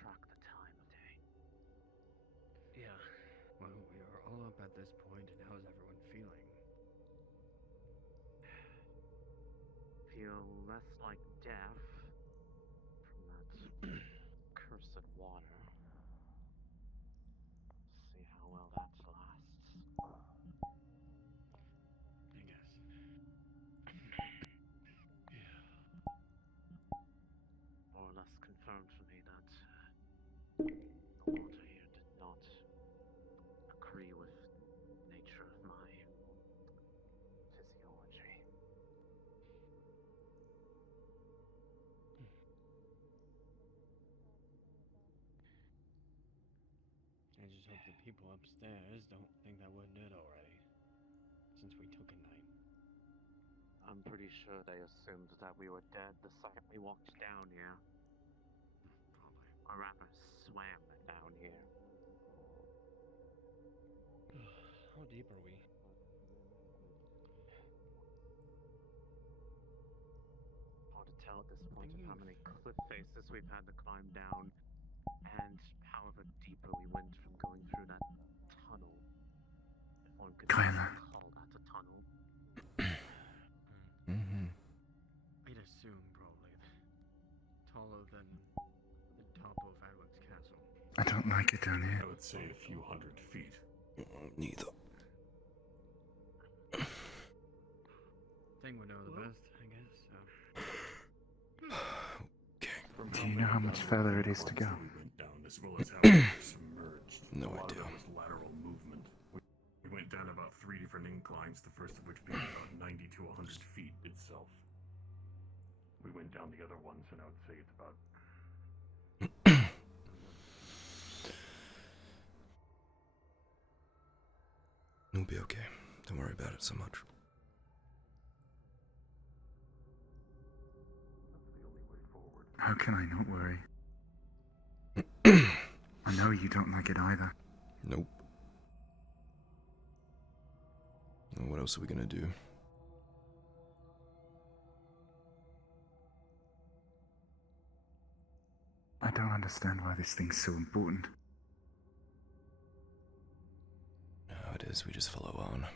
track the time of day. Yeah, well, we are all up at this point, and how's everyone feeling? Feel less like death from that cursed water. See how well that lasts. I guess. Yeah. More or less confirmed for me that the water here did not agree with the nature of my physiology. I just hope the people upstairs don't think that we're dead already, since we took a night. I'm pretty sure they assumed that we were dead the second we walked down here. Probably. Or rather, swam down here. How deep are we? Hard to tell at this point of how many cliff faces we've had to climb down, and however deeper we went from going through that tunnel. If one could Kyler. call that a tunnel. I'd assume probably taller than the top of Adwin's castle. I don't like it down here. I would say a few hundred feet. Neither. Thing would know the best, I guess. Okay. Do you know how much further it is to go? We went down as well as how we were submerged. No A lot of idea. that was lateral movement. We went down about 3 different inclines, the first of which being about 90 to 100 feet itself. We went down the other ones, and I would say it's about... It'll be okay. Don't worry about it so much. That's the only way forward. How can I not worry? I know you don't like it either. Nope. Well, what else are we gonna do? I don't understand why this thing's so important. How it is, we just follow on.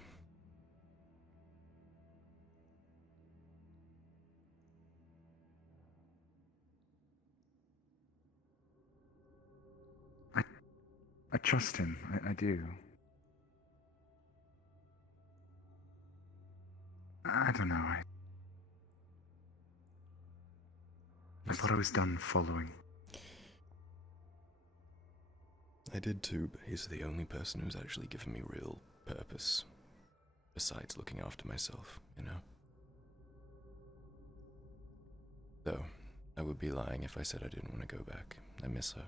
I trust him. I do. I don't know. I thought I was done following. I did too, but he's the only person who's actually given me real purpose. Besides looking after myself, you know? Though, I would be lying if I said I didn't want to go back. I miss her.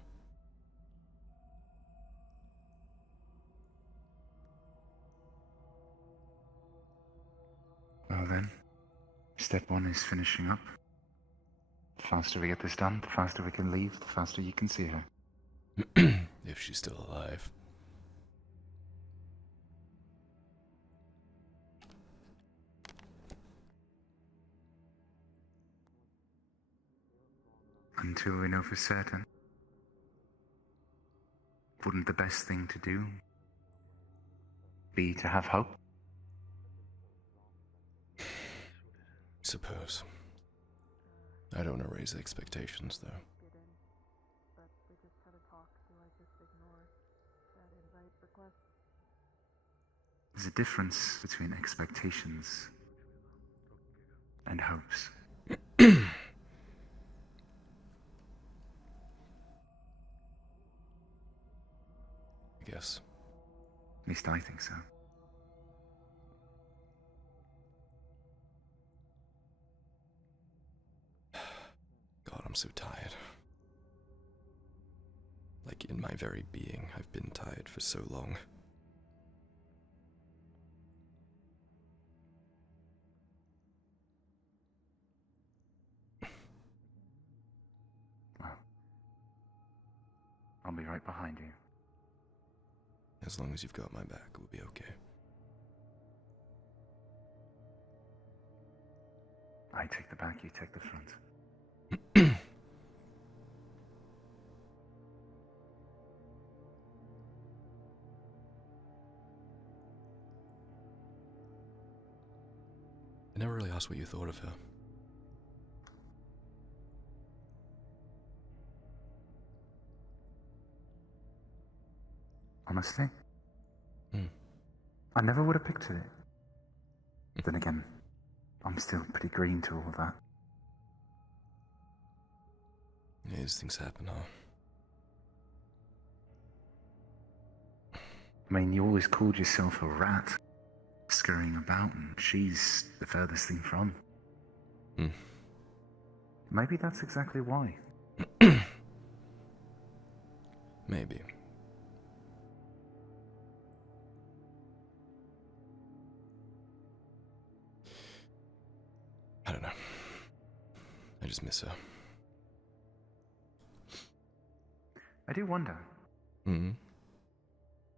Well then, step one is finishing up. The faster we get this done, the faster we can leave, the faster you can see her. If she's still alive. Until we know for certain. Wouldn't the best thing to do be to have hope? Suppose. I don't want to raise expectations, though. But we just had a talk. Do I just ignore that invite request? There's a difference between expectations and hopes. I guess. At least I think so. God, I'm so tired. Like, in my very being, I've been tired for so long. Well, I'll be right behind you. As long as you've got my back, we'll be okay. I take the back, you take the front. I never really asked what you thought of her. Honestly, Hmm. I never would have pictured it. Then again, I'm still pretty green to all of that. Yeah, these things happen, huh? I mean, you always called yourself a rat, scurrying about, and she's the furthest thing from. Hmm. Maybe that's exactly why. Maybe. I don't know. I just miss her. I do wonder, Hmm.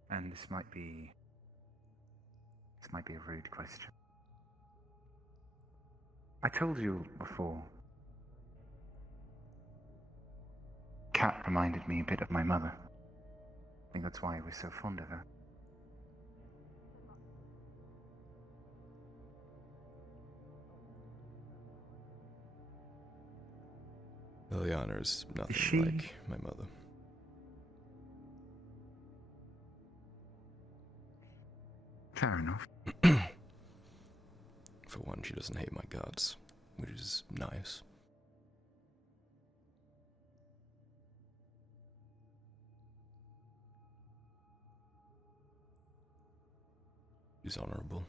and this might be a rude question. I told you before, Kat reminded me a bit of my mother. I think that's why I was so fond of her. Liliana's nothing she- like my mother. Fair enough. For one, she doesn't hate my guts, which is nice. She's honorable.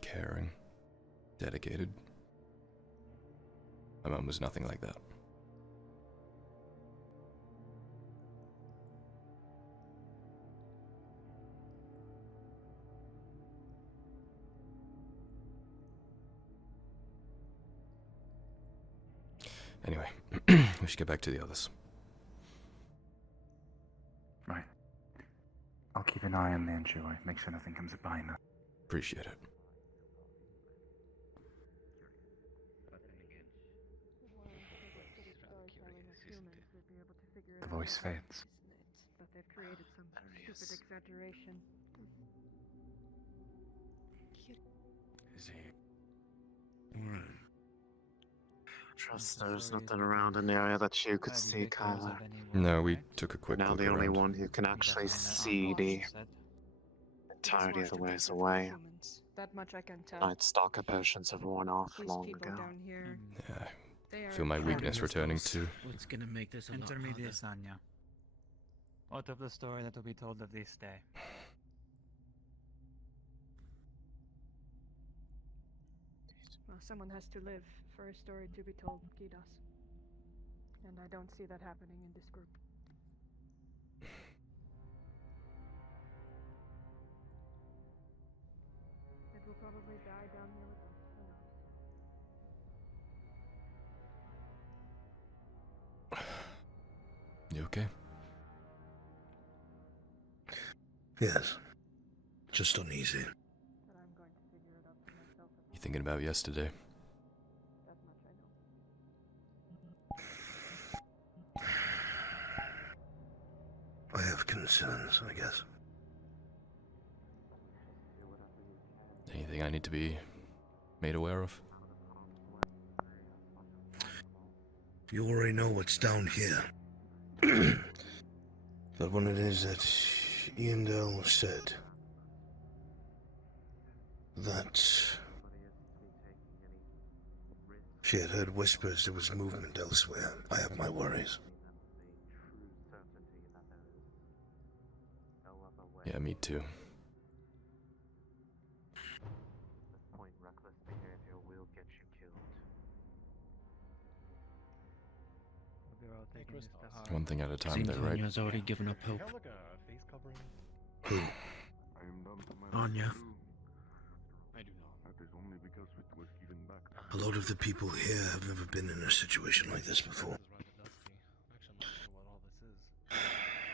Caring. Dedicated. My mum was nothing like that. Anyway, we should get back to the others. Right. I'll keep an eye on the entryway, make sure nothing comes up behind us. Appreciate it. The voice fades. But they've created some stupid exaggeration. Is he? Alright. Trust there's nothing around in the area that you could see, Kyler. No, we took a quick Now look the only around. one who can actually see the entirety of the ways away. That much I can tell. Night stalker potions have worn off These long people ago. down here, Yeah, they I are feel my weakness returning too. It's gonna make this a lot Intermediate harder. Sanya. Out of the story that will be told of this day. well, someone has to live for a story to be told, Kidas. And I don't see that happening in this group. It will probably die down here with us, who knows? You okay? Yes. Just uneasy. But I'm going to figure it out for myself. You thinking about yesterday? That much I know. I have concerns, I guess. Anything I need to be made aware of? You already know what's down here. That one it is that Iandel said that she had heard whispers there was movement elsewhere. I have my worries. Yeah, me too. Reckless behavior will get you killed. We're all taking this to heart. One thing at a time, Seems there, right? Anya's already given up hope. Who? Anya. A lot of the people here have never been in a situation like this before.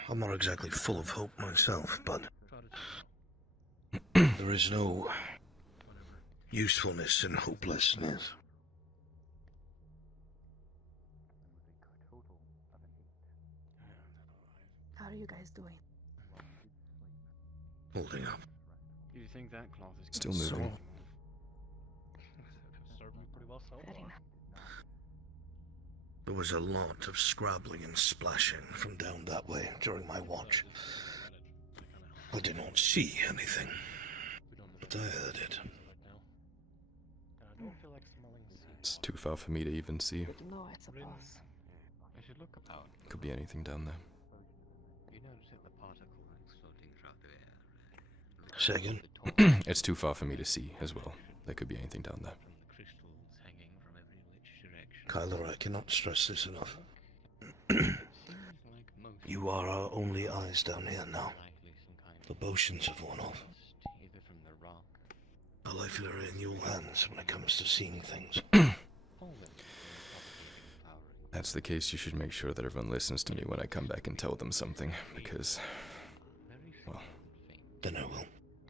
I'm not exactly full of hope myself, but there is no usefulness in hopelessness. How are you guys doing? Holding up. Do you think that cloth is Still gonna moving. Served me pretty well so Very far. nice. There was a lot of scrabbling and splashing from down that way during my watch. I did not see anything, but I heard it. I don't feel like smelling sea. It's too far for me to even see. Good to know, I suppose. I should look about. Could be anything down there. You notice the particles floating throughout the air. Say again? It's too far for me to see as well. There could be anything down there. From the crystals hanging from every which direction. Kyler, I cannot stress this enough. Seems like most You are our only eyes down here now. likely some kind The of potions have worn off. dust, either from the rock. Our life are in your hands when it comes to seeing things. All them probably That's the case, you should make sure that everyone listens to me when I come back and tell them something, because, very well, faint Then I will.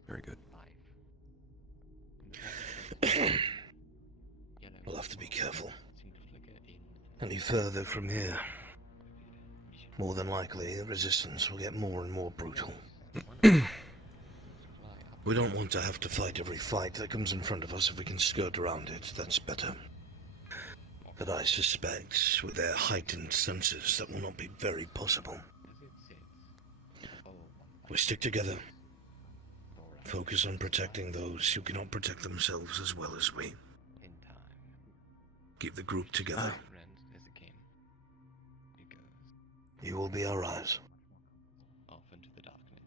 very good. life. We'll have to be careful. Seem to flicker in. Any further from here, more than likely the resistance will get more and more brutal. We don't want to have to fight every fight that comes in front of us. If we can skirt around it, that's better. But I suspect, with their heightened senses, that will not be very possible. We stick together. Focus on protecting those who cannot protect themselves as well as we. In time, Keep the group together. friends as a king. Because You will be our eyes. off into the darkness.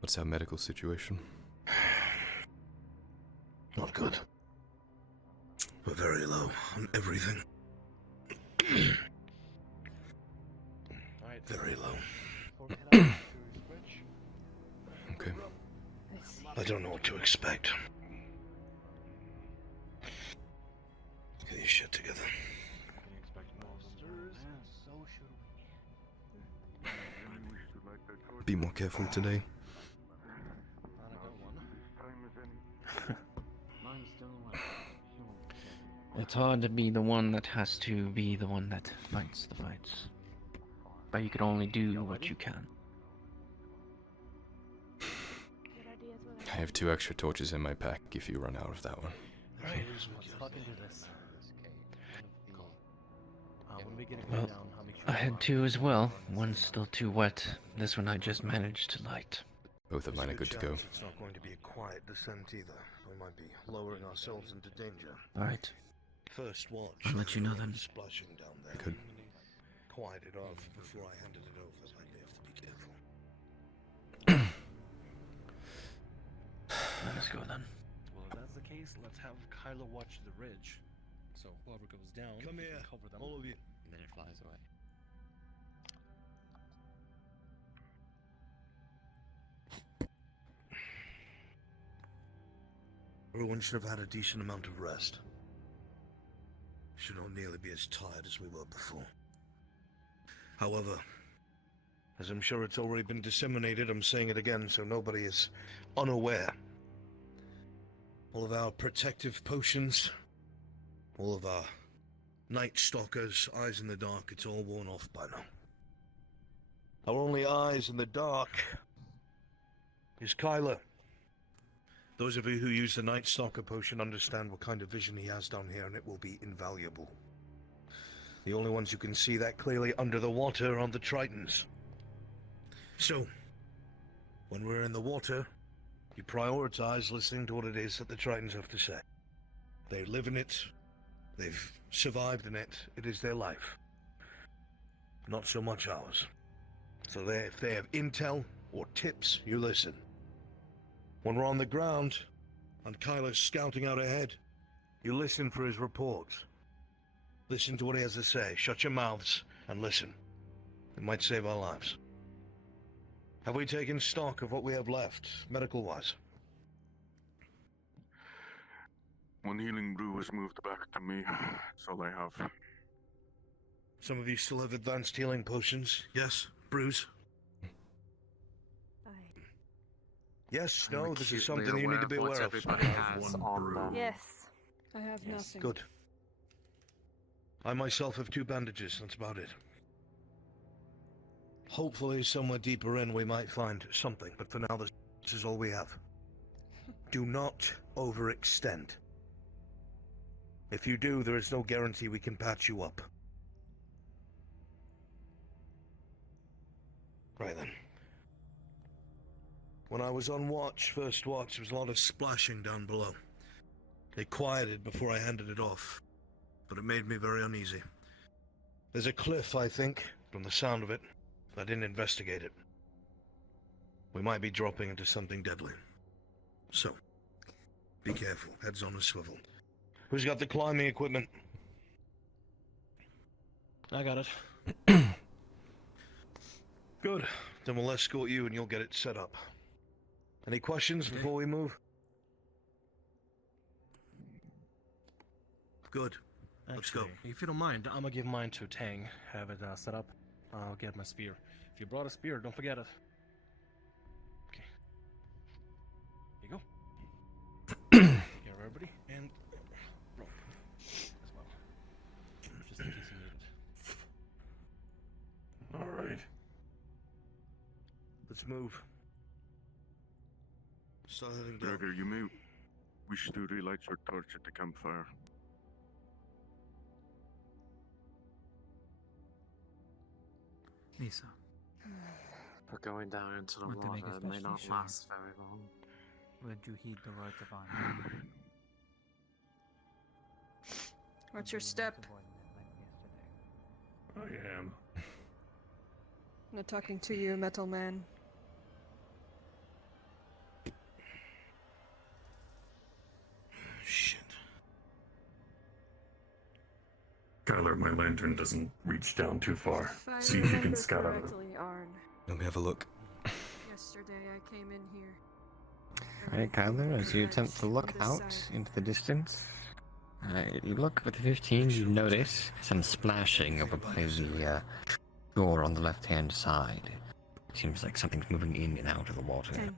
What's our medical situation? Not good. We're very low on everything. Alright, Very low. before we head out to switch, Okay. I see. I don't know what to expect. Get your shit together. can you expect monsters? So should we. Be more careful today. Not a good one. Mine's still awake. It's hard to be the one that has to be the one that fights the fights. But you can only do what you can. Good ideas with I have 2 extra torches in my pack if you run out of that one. Alright, let's fucking do this. When we get it Well, down, I'll make sure I had 2 as well. One's still too wet. This one I just managed to light. Both of mine are good to go. It's not going to be a quiet descent either. We might be lowering ourselves into danger. Alright. First watch. I'll let you know then. Splashing down there. Good. Quiet it off before I handed it over. I may have to be careful. Let us go then. Well, if that's the case, let's have Kyler watch the ridge. So whoever goes down, Come he here, can cover them. all of you. And then it flies away. Everyone should have had a decent amount of rest. Should not nearly be as tired as we were before. However, as I'm sure it's already been disseminated, I'm saying it again so nobody is unaware. All of our protective potions, all of our night stalkers, eyes in the dark, it's all worn off by now. Our only eyes in the dark is Kyler. Those of you who use the Night Stalker potion understand what kind of vision he has down here, and it will be invaluable. The only ones who can see that clearly under the water are the Tritons. So, when we're in the water, you prioritize listening to what it is that the Tritons have to say. They live in it, they've survived in it, it is their life. Not so much ours. So if they have intel or tips, you listen. When we're on the ground, and Kyler's scouting out ahead, you listen for his reports. Listen to what he has to say. Shut your mouths and listen. It might save our lives. Have we taken stock of what we have left, medical-wise? One healing brew was moved back to me, so I have. Some of you still have advanced healing potions. Yes, brews. Yes, no, this is something you need to be aware of. Everybody has on them. Yes. I have nothing. Good. I myself have 2 bandages, that's about it. Hopefully, somewhere deeper in we might find something, but for now, this is all we have. Do not overextend. If you do, there is no guarantee we can patch you up. Right then. When I was on watch, first watch, there was a lot of splashing down below. It quieted before I handed it off, but it made me very uneasy. There's a cliff, I think, from the sound of it. I didn't investigate it. We might be dropping into something deadly. So, be careful. Heads on a swivel. Who's got the climbing equipment? I got it. Good. Then we'll escort you and you'll get it set up. Any questions before we move? Good. Let's go. Actually, if you don't mind, I'm gonna give mine to Tang. Have it set up. I'll get my spear. If you brought a spear, don't forget it. Okay. Here you go. Here, everybody, and rope as well. Just in case you need it. All right. Let's move. Start heading down. Gregor, you may wish to relight your torch at the campfire. Lisa. But going down into the Want to make water it may not especially last very long. Would you heed the words of honor? What's your step? I am. I'm not talking to you, Metal Man. Shit. Kyler, my lantern doesn't reach down too far. If I See if you can remember scout out of it. correctly, Arn, Let me have a look. yesterday I came in here. Alright, Kyler, as you attempt to look out into the distance, you look with the 15, you notice some splashing over by the door on the left-hand side. Seems like something's moving in and out of the water. Ten.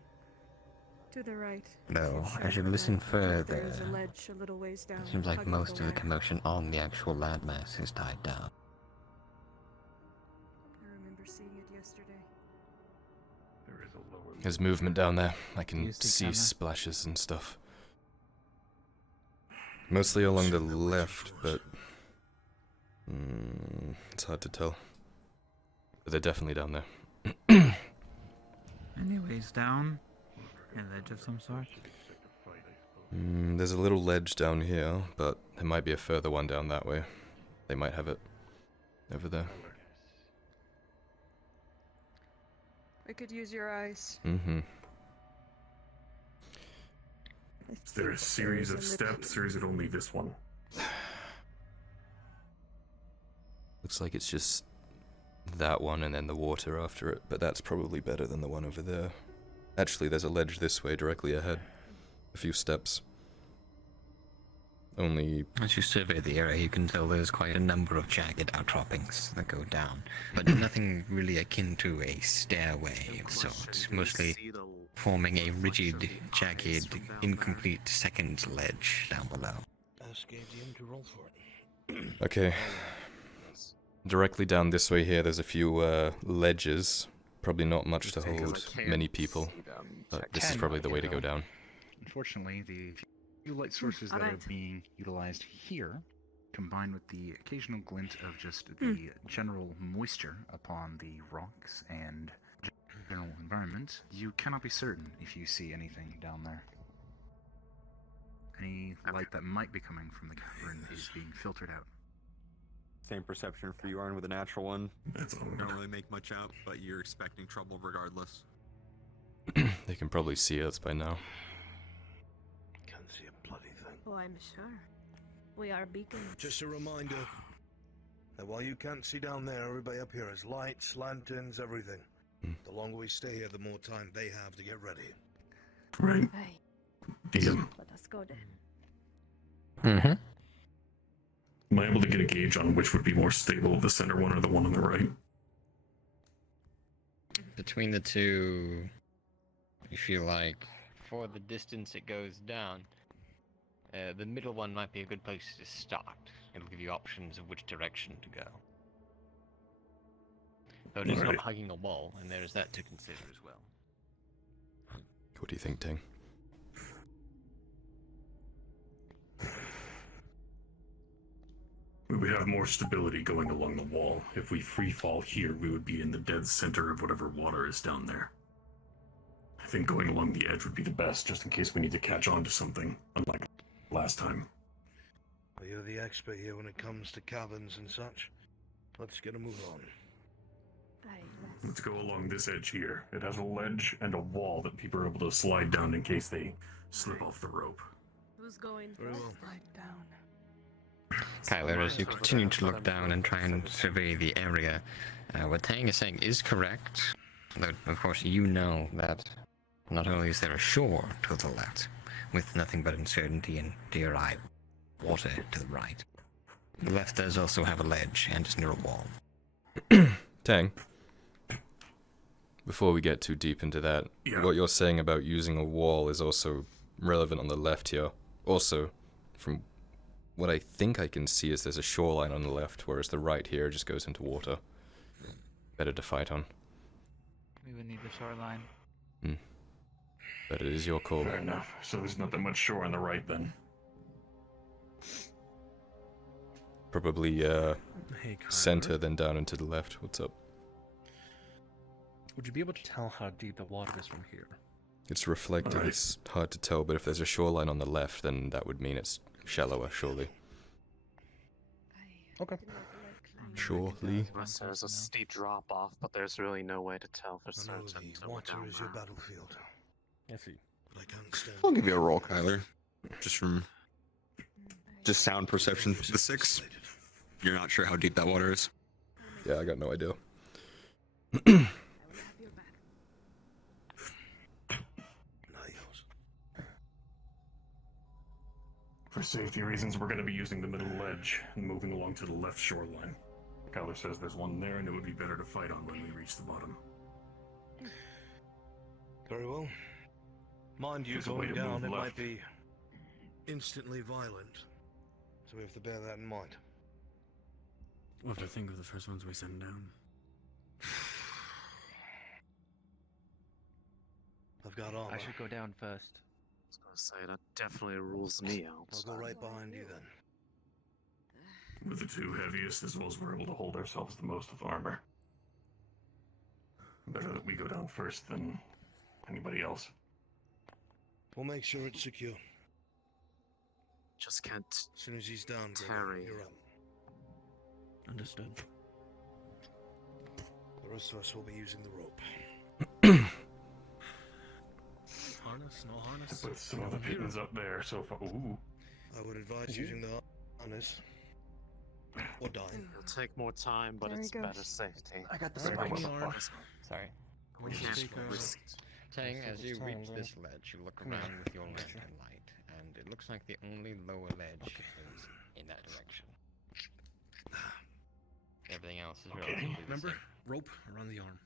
To the right. Though, If you as you travel listen that, further, there is a ledge a little ways down, it seems like hugging most of the wire. commotion on the actual landmass is died down. I remember seeing it yesterday. There is a lower. There's movement down there. I Do you can see see camera? splashes and stuff. Mostly along the left, but it's hard to tell. But they're definitely down there. Anyways, down. A ledge of some sort. There's a little ledge down here, but there might be a further one down that way. They might have it over there. We could use your eyes. Mm-hmm. Is there a series of steps, or is it only this one? Looks like it's just that one and then the water after it, but that's probably better than the one over there. Actually, there's a ledge this way directly ahead. A few steps. Only... As you survey the area, you can tell there's quite a number of jagged outcroppings that go down, but nothing really akin to a stairway of sorts, mostly forming a rigid, jagged, incomplete second ledge down below. Ask ADM to roll for it. Okay. Directly down this way here, there's a few ledges. Probably not much to hold many people, but this is probably the way to go down. Unfortunately, the few light sources that are being utilized here, combined with the occasional glint of just the general moisture upon the rocks and general environment, you cannot be certain if you see anything down there. Any light that might be coming from the cavern is being filtered out. Same perception for you, Arn, with a natural one. That's all. Don't really make much out, but you're expecting trouble regardless. They can probably see us by now. Can't see a bloody thing. Oh, I'm sure. We are beacons. Just a reminder that while you can't see down there, everybody up here has lights, lanterns, everything. The longer we stay here, the more time they have to get ready. Right. Aye. DM. Let us go then. Mm-hmm. Am I able to get a gauge on which would be more stable, the center one or the one on the right? Between the two, you feel like for the distance it goes down, the middle one might be a good place to start. It'll give you options of which direction to go. So it is not Alright. hugging a wall, and there is that to consider as well. What do you think, Ting? We would have more stability going along the wall. If we free fall here, we would be in the dead center of whatever water is down there. I think going along the edge would be the best, just in case we need to catch on to something, unlike last time. Well, you're the expert here when it comes to caverns and such. Let's get a move on. Let's go along this edge here. It has a ledge and a wall that people are able to slide down in case they slip off the rope. Who's going Very first? well. Slide down. Kyler, as you continue to look down and try and survey the area, what Tang is saying is correct. Though, of course, you know that not only is there a shore to the left, with nothing but uncertainty and, to your eye, water to the right. The left does also have a ledge and is near a wall. Tang, before we get too deep into that, what you're saying about using a wall is also relevant on the left here. Also, from what I think I can see is there's a shoreline on the left, whereas the right here just goes into water. Better to fight on. We would need the shoreline. But it is your call. Fair enough. So there's not that much shore on the right then. Probably Hey, Kyler. center, then down and to the left. What's up? Would you be able to tell how deep the water is from here? It's reflective, Alright. it's hard to tell, but if there's a shoreline on the left, then that would mean it's shallower, surely. Okay. Surely. Unless there's a steep drop off, but there's really no way to tell for I know certain. the till we're water down is your there. battlefield, I see. but I can't stand. I'll give you a roll, Kyler. Just from sound perception. The 6. You're not sure how deep that water is. Yeah, I got no idea. For safety reasons, we're going to be using the middle ledge and moving along to the left shoreline. Kyler says there's one there, and it would be better to fight on when we reach the bottom. Very well. Mind you, There's a way going to down, move it might left. be instantly violent. So we have to bear that in mind. We'll have to think of the first ones we send down. I've got armor. I should go down first. I was gonna say that definitely rules me out. I'll go right behind you then. With the two heaviest, as well as we're able to hold ourselves the most with armor. Better that we go down first than anybody else. We'll make sure it's secure. Just can't. As soon as he's down, Terry. you're up. Understood. The rest of us will be using the rope. Harness, no harness. Put some of the pittance up there so far. Ooh. I would advise using the harness. Or dying. It'll take more time, but There it's he better goes. safety. I got the Alright, spike. what the Arm. fuck? Sorry. When you Can't take risk. Tang, as you reach Stand this ledge, you look around with your lantern light, and it looks like the only lower ledge is in that direction. Everything else is relatively the Remember, same. rope around the arm.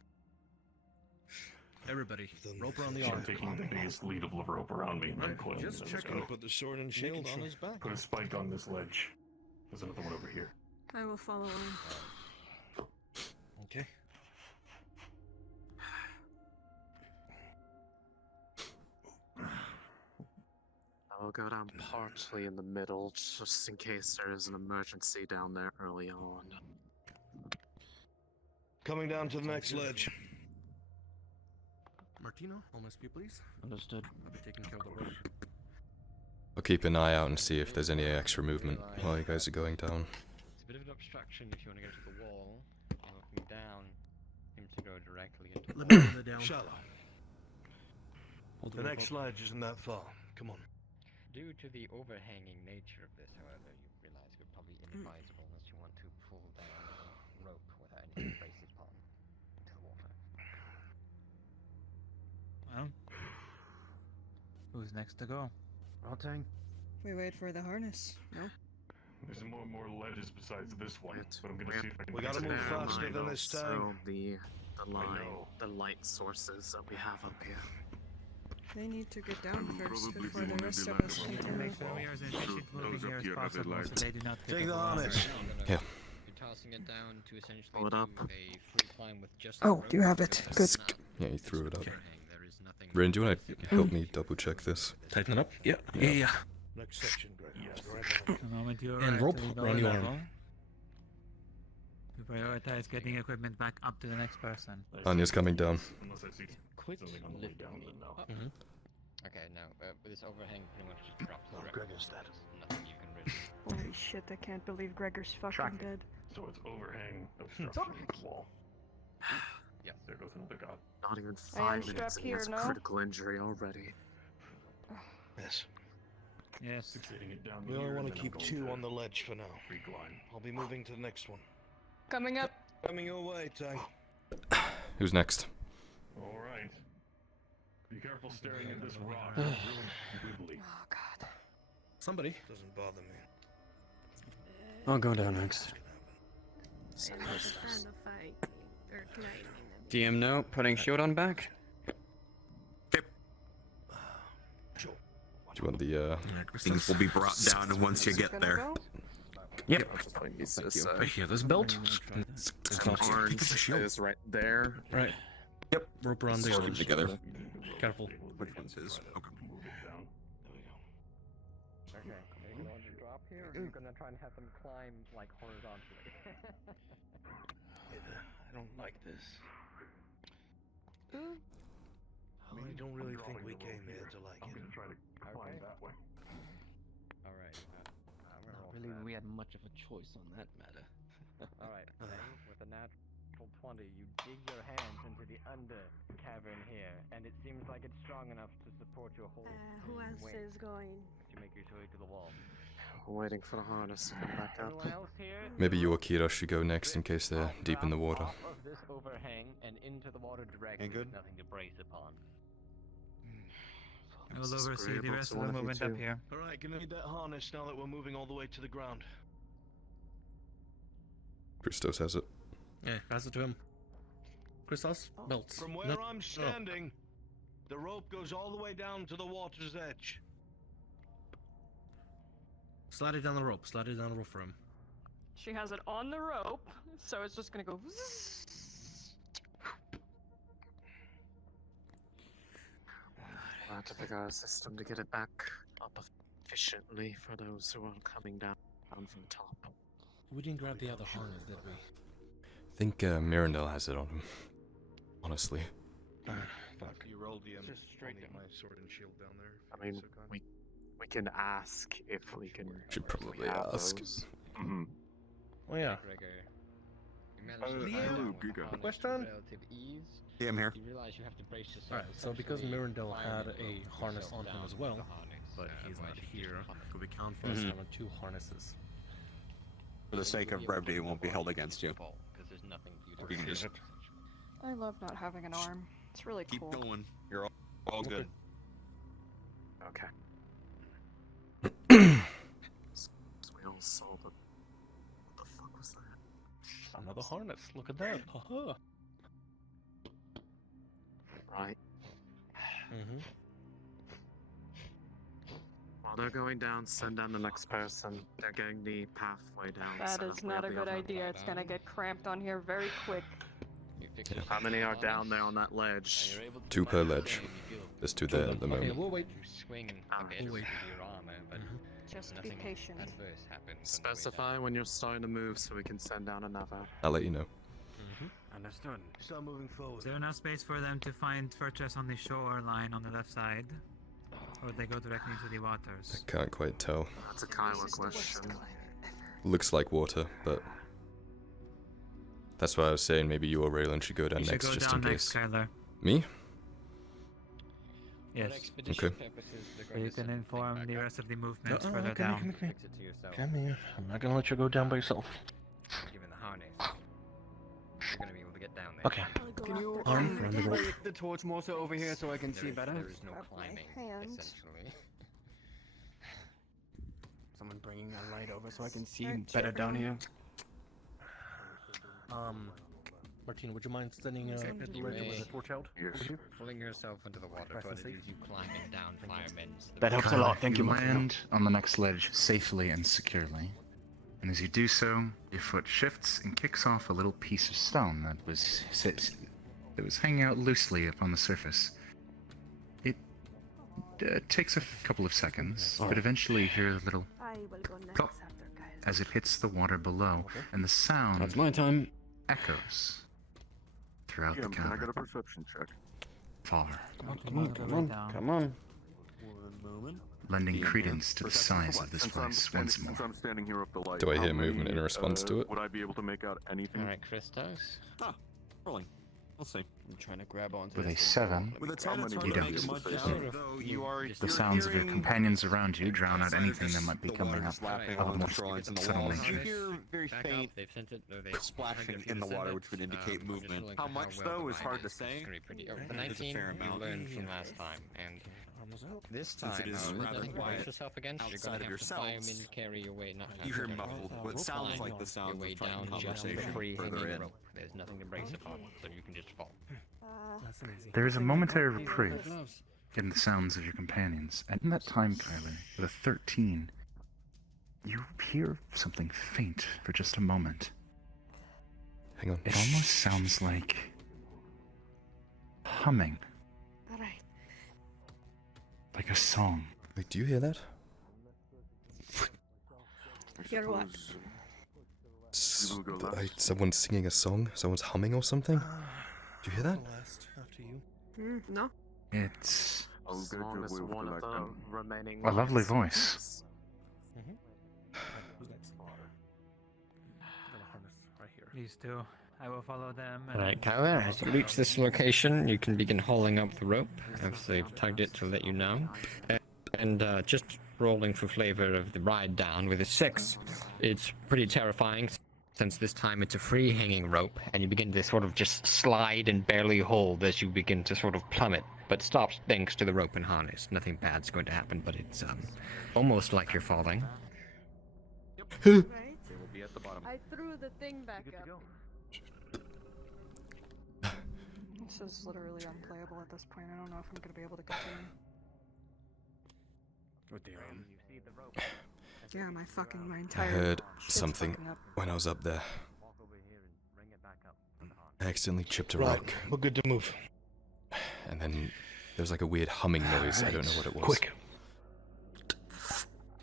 Everybody, Then rope around the I'm arm. I'm taking the biggest lead of rope around me and then pulling Just it. checking. Put the sword and shield on sure. his back. Put a spike on this ledge. There's another one over here. I will follow him. Okay. I will go down partially in the middle, just in case there is an emergency down there early on. Coming down to the next ledge. Martino, almost you please. Understood. I'll be taking care of the rope. I'll keep an eye out and see if there's any extra movement while you guys are going down. It's a bit of an obstruction if you want to go to the wall. You're looking down, him to go directly into the Let me wall. hold it down. Shallow. Hold The rope next up. ledge isn't that far. Come on. Due to the overhanging nature of this, however, you realize you're probably inadvisable unless you want to pull down the rope without anything to brace it upon into the water. Well, who's next to go? Tang. We wait for the harness. No? There's more ledges besides this one, but I'm gonna see if I can. We gotta fix it. move Bear in faster mind than this also time. the know. the light sources that we have up here. They need to get down first Probably before the the only rest of delight us of can all. come Make up. sure we are as efficient Those moving up here as here are the possible so lights. they do not pick Take up the the water. harness. Yeah. passing it down to essentially Pull it up. do a free climb with just Oh, you have it. Good. Yeah, you threw it up. Rin, do you want to help me double check this? Tighten it up. Yeah. Yeah. Next section, Greg. The moment you And arrive rope to the around lower your arm. level, you prioritize getting equipment back up to the next person. Anya's coming down. Quit lifting me up. Okay, now this overhang pretty much just drops the Greg is dead. Nothing you can really. Holy shit, I can't believe Gregor's fucking dead. So it's overhang obstruction of the wall. Yes. There goes another god. Not even I am 5 minutes strapped and he here, has no? critical injury already. Yes. Yes. Fixating it down We here, only want and to then I'm keep going 2 on the ledge for now. recline. I'll be moving to the next one. Coming up. Coming your way, Tang. Who's next? All right. Be careful staring at this rock. It's really wibbly. Oh god. Somebody. Doesn't bother me. I'll go down next. DM no, putting shield on back. Do you want the Things will be brought down once you get there. Yep. I hear this belt. It's orange is right there. Right. Yep. Rope around there. Keep it together. Careful. Which one's his? Okay. Okay. Are you going to drop here, or are you gonna try and have them climb like horizontally? I don't like this. I mean, I don't really think we came here to like I'm it. gonna try to climb that way. All right. Not really, we had much of a choice on that matter. All right. With a natural 20, you dig your hands into the under cavern here, and it seems like it's strong enough to support your whole. Who else weight is going? as you make your way to the wall. Waiting for the harness to come back up. Anyone else here? Maybe you or Kira should go next in case they're deep in the water. Off of this overhang and into the water directly. Ain't good? There's nothing to brace upon. I will oversee the rest of the movement up here. Alright, gonna need that harness now that we're moving all the way to the ground. Christos has it. Yeah, pass it to him. Christos, belts. From where I'm standing, the rope goes all the way down to the water's edge. Slide it down the rope. Slide it down the rope for him. She has it on the rope, so it's just gonna go. We'll have to figure out a system to get it back up efficiently for those who are coming down from top. We didn't grab the other harness, did we? I think Mirandel has it on him. Honestly. Fuck. You rolled the Just straight I'll leave down. my sword and shield down there. I mean, we can ask if we can. Should if we probably have ask. those. Oh yeah. Hello, Giga. Question? Yeah, I'm here. You realize you have to brace yourself. Alright, so because essentially Mirandel had climbing a yourself harness on him down as to well, the harness, but he's otherwise not you here, just plummet. could we count for us Mhm. having 2 harnesses? For the sake of brevity, it won't be held against you. Because there's nothing for you to You can just I love not having an arm. It's really keep cool. going. You're all good. Okay. So we all saw the. What the fuck was that? Another harness. Look at that. Haha. Right. Mm-hmm. While they're going down, send down the next person. They're getting the pathway down. That so is we not have a the good other- idea. It's gonna get cramped on here very quick. How many are down there on that ledge? 2 per ledge. There's 2 there at the Okay, moment. we'll wait. You swing Ah, a bit we'll with wait. your armor, but Just be nothing patient. adverse happens on the way Specify when you're starting to move so we can send down another. I'll let you know. Understood. Start moving forward. Is there enough space for them to find fortress on the shoreline on the left side? Or they go directly into the waters? Can't quite tell. That's a Kyler question. Looks like water, but that's why I was saying maybe you or Raylan should go down You should next go just down in next, case. Kyler. Me? Yes. Okay. So you can inform the rest of the movement further come down. here, come here. Fix it to yourself. Come here. I'm not gonna let you go down by yourself. Given the harness, you're gonna be able to get down there. Okay. Can you Arm around the rope. the torch more so over here so I can see better? There is no Grab my climbing, hand. essentially. Someone bringing a light over so I can see Alright, better down here. Martina, would you mind standing at the You ledge with may- a torch out? Yes. Over here? Pulling yourself into the water, Press but and it see. is you climbing down firemen's. That helps a lot, thank you, Martina. land on the next ledge safely and securely. And as you do so, your foot shifts and kicks off a little piece of stone that was hanging out loosely upon the surface. It takes a couple of seconds, but eventually you hear a little plop as it hits the water below, and the sound That's my time. echoes throughout the Can I cavern. get a perception check? Far, Come on. 1 moment. lending credence to the size of this place once more. Since I'm standing here up the light, Do I how hear many, movement in response to it? Would I be able to make out anything? Alright, Christos. Ah, rolling. We'll see. I'm trying to grab onto With a this. 7, With a 10, it's you hard to don't. make much out, though you are The sounds of your companions around you drown out anything that might be coming up lapping of a along more the shorelines and the subtle walls. You nature. hear very Back faint up. They've sent it. No, they splashing in the water, which would indicate movement. How much, though, is hard to say. The There's a 19 fair you amount. learned from last time, and this time, Since it is rather nothing to brace quiet yourself against. You're outside gonna of have to climb yourselves, and carry your way. Not you hear to muffled, what sounds like the sounds your of way frightened down just the conversation free further hanging in. rope. There's nothing to brace upon, so you can just fall. There is a momentary reprieve in the sounds of your companions, and in that time, Kyler, with a 13, you hear something faint for just a moment. Hang on. It almost sounds like humming, Alright. like a song. Wait, do you hear that? Hear what? Someone's singing a song? Someone's humming or something? Do you hear that? After you. No. It's As long as one of the remaining a lovely lives voice. Who's next? Got a harness right here. These two. I will follow them. Alright, Kyler, as you reach this location, you can begin hauling up the rope, as they've tugged it to let you know. And just rolling for flavor of the ride down with a 6. It's pretty terrifying, since this time it's a free hanging rope, and you begin to sort of just slide and barely hold as you begin to sort of plummet, but stops thanks to the rope and harness. Nothing bad's going to happen, but it's almost like you're falling. Right? They will be at the bottom. I threw the thing back up. This is literally unplayable at this point. I don't know if I'm gonna be able to continue. With the Yeah, my I entire heard shit's something fucking up. when I was up there. I accidentally chipped a Right, rock, we're good to move. and then there was like a weird humming noise. I don't know what it was. Quick.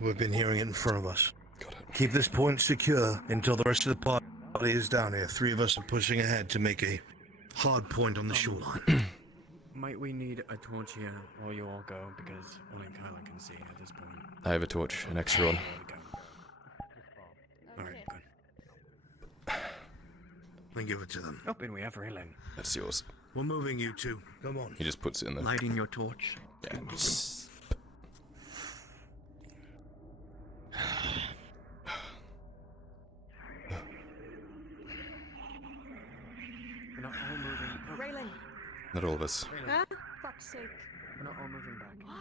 We've been hearing it in front of us. Keep this point secure until the rest of the party is down here. 3 of us are pushing ahead to make a hard point on the shoreline. Might we need a torch here while you all go? Because only Kyler can see at this point. I have a torch, an extra one. Alright, good. Then give it to them. Oh, and we have railing. That's yours. We're moving, you two. Come on. He just puts it in there. Lighting your torch. Yeah. We're not all moving. Raylan! Not all of us. Huh? Fuck's sake. We're not all moving back. What?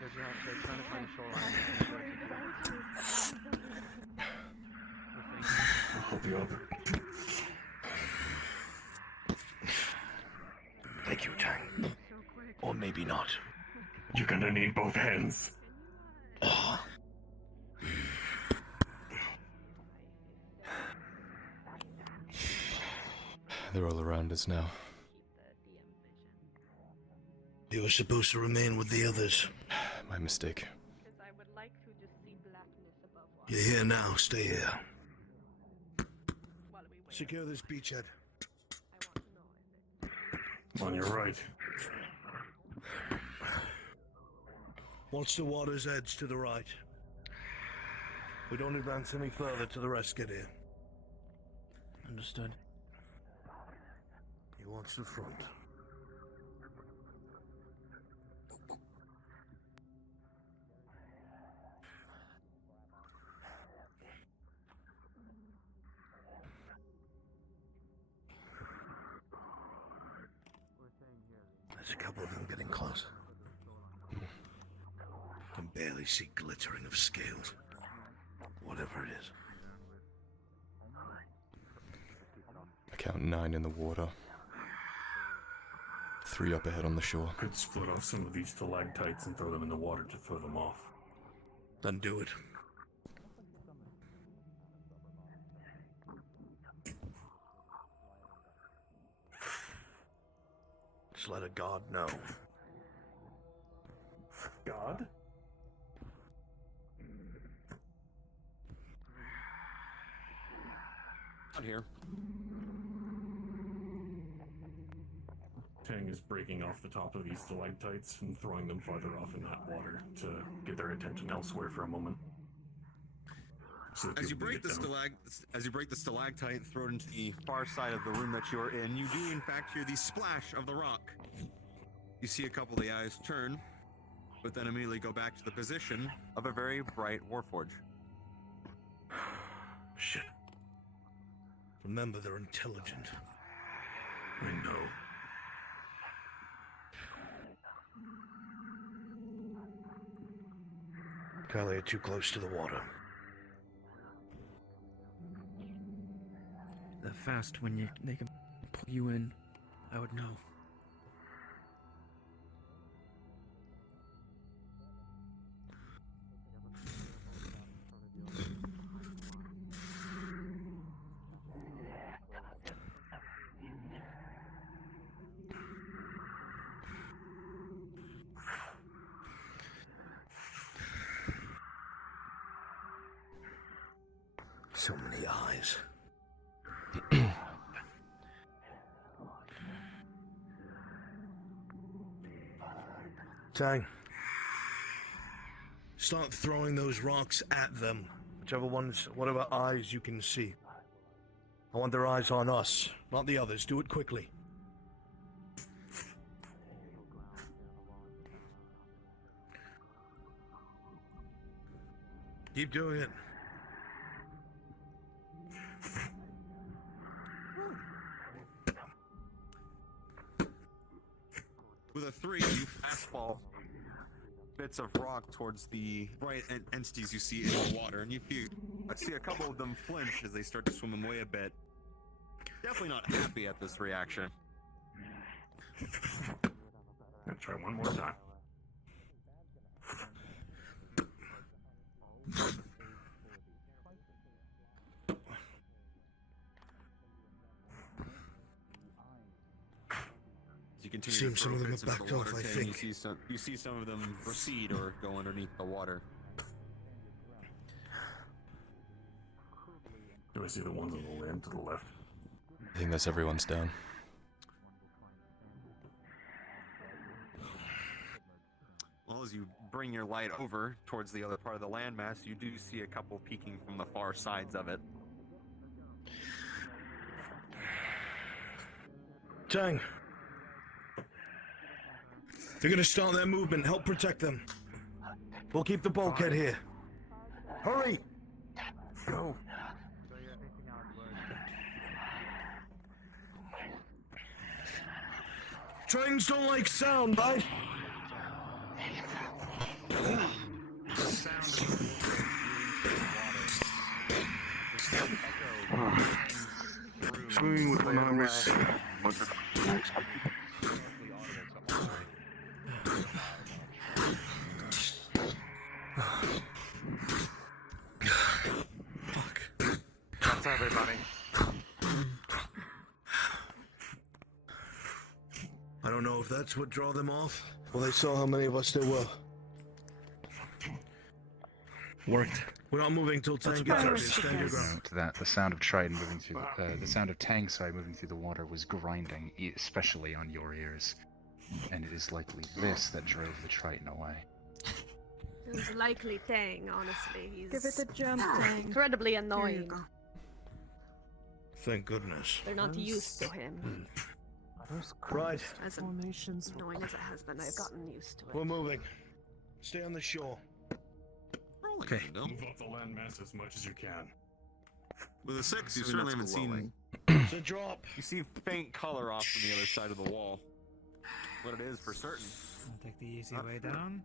They're trying to find a shoreline. Hold the other. Thank you, Tang. Or maybe not. You're gonna need both hands. They're all around us now. You were supposed to remain with the others. My mistake. You're here now. Stay here. Secure this beachhead. On your right. Watch the water's edge to the right. We don't advance any further till the rest get here. Understood. He wants the front. There's a couple of them getting close. Can barely see glittering of scales. Whatever it is. I count 9 in the water. 3 up ahead on the shore. Could split off some of these stalactites and throw them in the water to throw them off. Then do it. Let's let a god know. God? Out here. Tang is breaking off the top of these stalactites and throwing them farther off in that water to get their attention elsewhere for a moment. So As you break the stalactite and throw it into the far side of the room that you're in, you do in fact hear the splash of the rock. You see a couple of the eyes turn, but then immediately go back to the position of a very bright warforge. Shit. Remember, they're intelligent. I know. Kylie, you're too close to the water. They're fast when they can pull you in. I would know. So many eyes. Tang. Start throwing those rocks at them. Whatever eyes you can see. I want their eyes on us, not the others. Do it quickly. Keep doing it. With a 3, you fastball bits of rock towards the bright entities you see in the water, and I see a couple of them flinch as they start to swim away a bit. Definitely not happy at this reaction. Gonna try one more time. You continue Seems to some throw of them bits have into the backed off, water, I Tang. think. You see some of them recede or go underneath the water. Do I see the ones on the land to the left? I think that's everyone's down. Well, as you bring your light over towards the other part of the landmass, you do see a couple peeking from the far sides of it. Tang. They're gonna start their movement. Help protect them. We'll keep the bulkhead here. Hurry! Go. Trains don't like sound, right? Swimming with one arm is That's everybody. I don't know if that's what drew them off. Well, they saw how many of us there were. Worked. We're not moving till Tang gets out. Stand your ground. Note that the sound of Triton moving through the sound of Tang moving through the water was grinding, especially on your ears, and it is likely this that drove the Triton away. It was likely Tang, honestly. He's Give it a jump, Tang. incredibly annoying. Thank goodness. They're not used to him. Right. As annoying as it has been, I've gotten used to it. We're moving. Stay on the shore. Okay. Move up the landmass as much as you can. With a 6, you certainly haven't seen. It's a drop. You see faint color off from the other side of the wall. What it is for certain. I'll take the easy way down.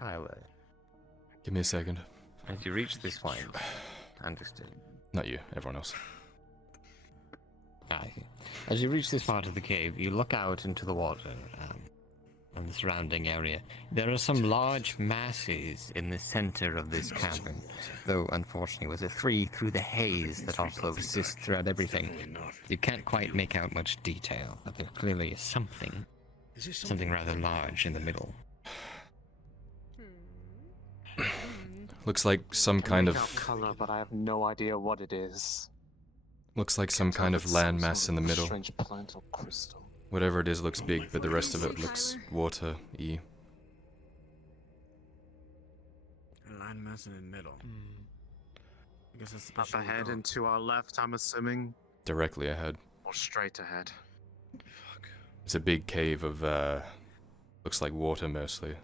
Kyler, Give me a second. as you reach this point, understood. Not you, everyone else. As you reach this part of the cave, you look out into the water. and the surrounding area. There are some large masses in the center of this cavern, though unfortunately with a 3 through the haze that also exists throughout everything, you can't quite make out much detail, but there clearly is something rather large in the middle. Looks like some kind of... color, but I have no idea what it is. Looks like some kind of landmass in the middle. Strange plant or crystal. Whatever it is looks big, but the rest of it looks water-y. A landmass in the middle. I guess that's Up ahead and to our left, I'm assuming. Directly ahead. Or straight ahead. It's a big cave of, looks like water mostly.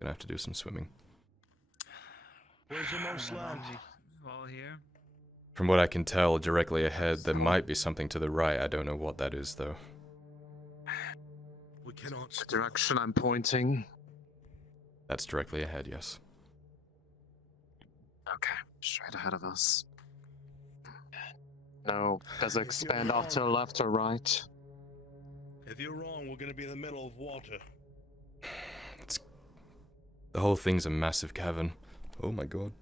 Gonna have to do some swimming. Where's the most land? Wall here. From what I can tell, directly ahead, there might be something to the right. I don't know what that is, though. We cannot. The direction I'm pointing. That's directly ahead, yes. Okay, straight ahead of us. No, does it expand off to the left or right? If you're wrong, we're gonna be in the middle of water. The whole thing's a massive cavern. Oh my god.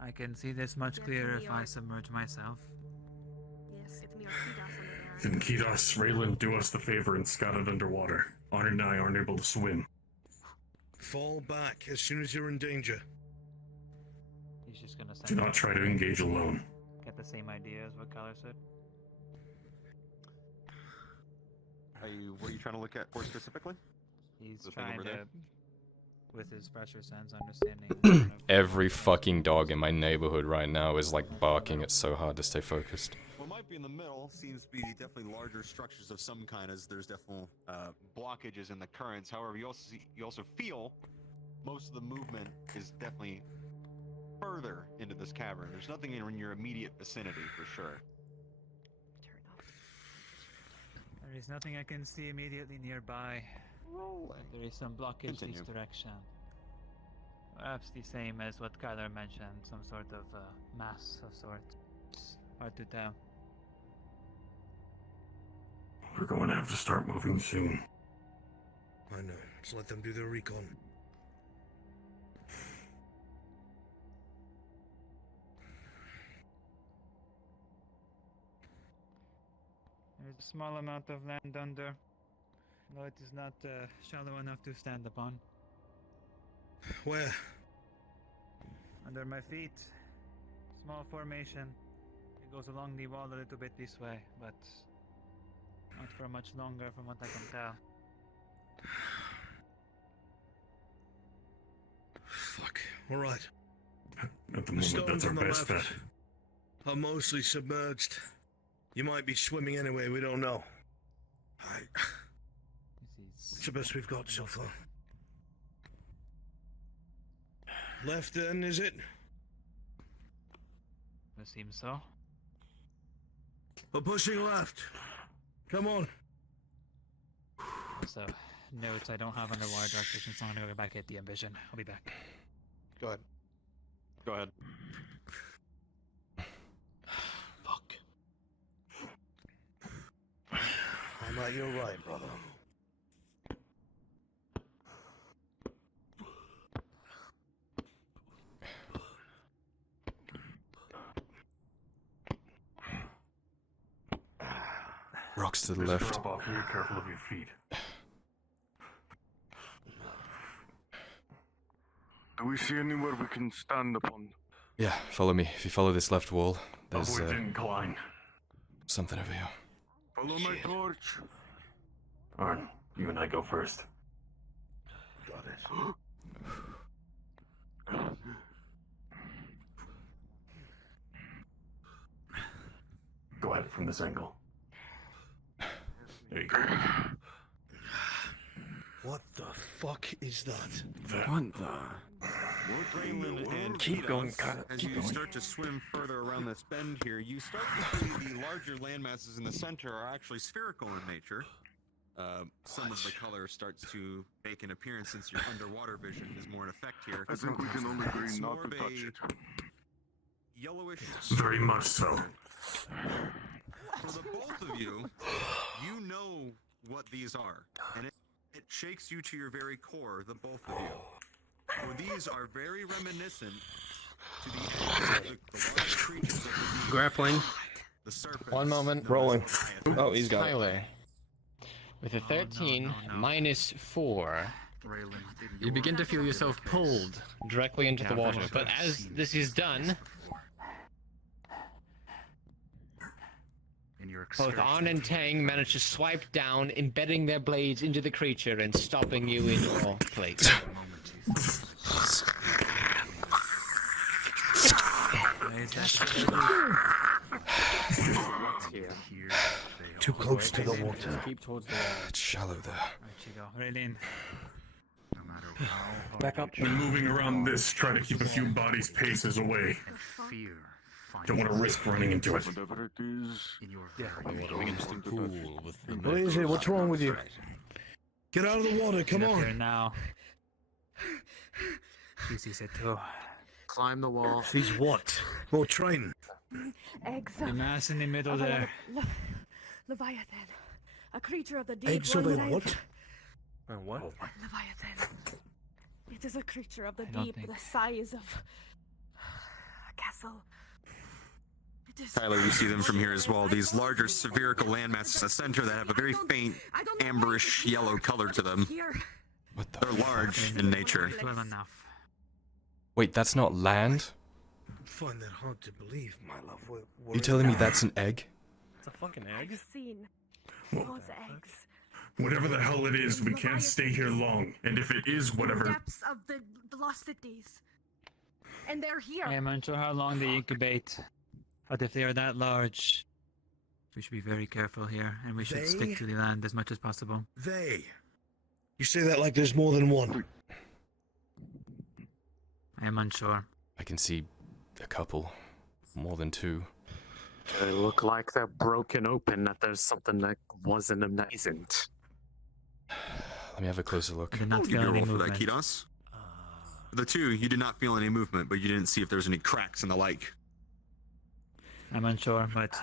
I can see this much clearer if I submerge myself. Yes, it's me or Kidas on the Then Kidas, Raylan, do us the favor and scout it underwater. Arn and I aren't able to swim. Fall back as soon as you're in danger. He's just gonna Do not try to engage alone. Get the same idea as what Kyler said. What are you trying to look at for specifically? He's The thing trying over to, there? with his pressure sense, understanding. Every fucking dog in my neighborhood right now is like barking. It's so hard to stay focused. What might be in the middle seems to be definitely larger structures of some kind, as there's definitely blockages in the currents. However, you also feel most of the movement is definitely further into this cavern. There's nothing in your immediate vicinity for sure. There is nothing I can see immediately nearby. There is some blockage this direction. Perhaps the same as what Kyler mentioned, some sort of mass of sorts. Hard to tell. We're going to have to start moving soon. I know. Let's let them do their recon. There's a small amount of land under, though it is not shallow enough to stand upon. Where? Under my feet. Small formation. It goes along the wall a little bit this way, but not for much longer from what I can tell. Fuck. Alright. At the moment, that's our best bet. Are mostly submerged. You might be swimming anyway, we don't know. It's the best we've got so far. Left then, is it? It seems so. We're pushing left. Come on. So, notes I don't have underwater dark vision, so I'm gonna go back at the vision. I'll be back. Go ahead. Go ahead. Fuck. I might, you're right, brother. Rocks to the There's a left. drop off here, careful of your feet. Do we see anywhere we can stand upon? Yeah, follow me. If you follow this left wall, there's Upward incline. something over here. Follow my torch. Arn, you and I go first. Got it. Go at it from this angle. There you go. What the fuck is that? What the? Keep going, Kyle. As you start to swim further around this bend here, you start to see the larger landmasses in the center are actually spherical in nature. Some of the color starts to make an appearance since your underwater vision is more in effect here. I think we can only agree It's not more to of touch a it. yellowish. Very much so. For the both of you, you know what these are, and it shakes you to your very core, the both of you. For these are very reminiscent to the large creatures of the deep. Grappling. The serpents. One moment. Rolling. Oh, he's got Tyler. With a 13 minus 4, you begin to feel yourself pulled directly into the water. But as this is done, both Arn and Tang manage to swipe down, embedding their blades into the creature and stopping you in your place. Too close to the water. Keep towards the wall. It's shallow there. Right you go. Right in. Back up. When moving around this, try to keep a few bodies' paces away. Don't want to risk running into it. Whatever it is. What is it? What's wrong with you? Get out of the water, come Get up on. here now. Easy, set to. Climb the wall. She's what? More training. Eggs. The mass in the middle of a there. Leviathan. A creature of the deep. Eggs of a what? What? Leviathan. It is a creature of the I don't deep, think- the size of a castle. It is... Tyler, you see them from here as well. These larger spherical landmasses in the center that have a very faint amberish yellow color to them. What the? They're large in nature. Well enough. Wait, that's not land? I find that hard to believe, my love. We're You telling me that's an egg? It's a fucking egg. I've seen those eggs. Whatever the hell it is, we can't stay here long. And if it is whatever... Depths of the lost cities. And they're here. I am unsure how long they incubate, but if they are that large, we should be very careful here, and we should stick to the land as much as possible. They. You say that like there's more than one. I am unsure. I can see a couple. More than two. They look like they're broken open, that there's something that was in them that isn't. Let me have a closer look. I did not Give feel you a any roll for that, movement. Kidos. The two, you did not feel any movement, but you didn't see if there was any cracks and the like. I'm unsure, but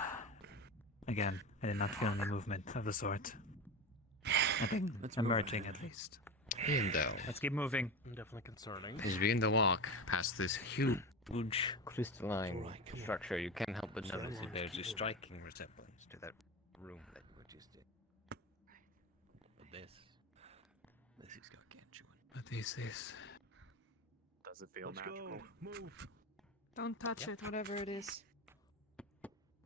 again, I did not feel any movement of the sort. Nothing emerging, at least. Even though, Let's keep moving. Definitely concerning. as you begin to walk past this huge crystalline structure, you can't help but notice that there's a striking resemblance to that room that you were just in. But this is gargantuan. But this is... Does it feel Let's magical? go. Move. Don't touch it, whatever it is.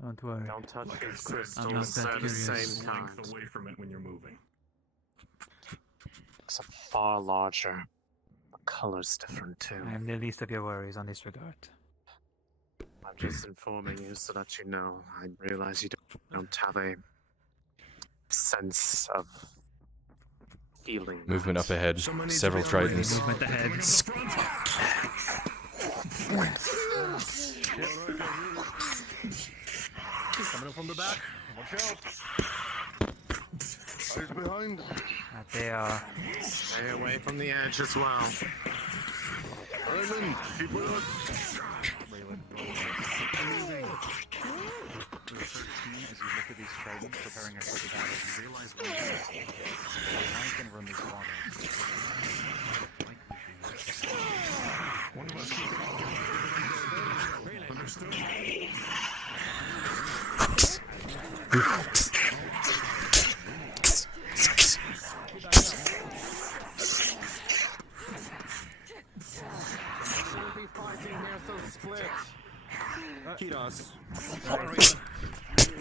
Don't worry. Don't touch Like I these said, crystals that at the curious. same time. length away from it when you're moving. It's far larger. The color's different too. I am the least of your worries on this regard. I'm just informing you so that you know. I realize you don't have a sense of feeling. Movement up ahead. Someone needs Several to be on the tridents. Movement ahead. Coming in from the back. Watch out. Eyes behind. That they are. Stay away from the edge as well. Raymond, keep it up. As you look at these tridents preparing us for battle, you realize one thing. I can run these waters. One of us keep Understood? Kidos,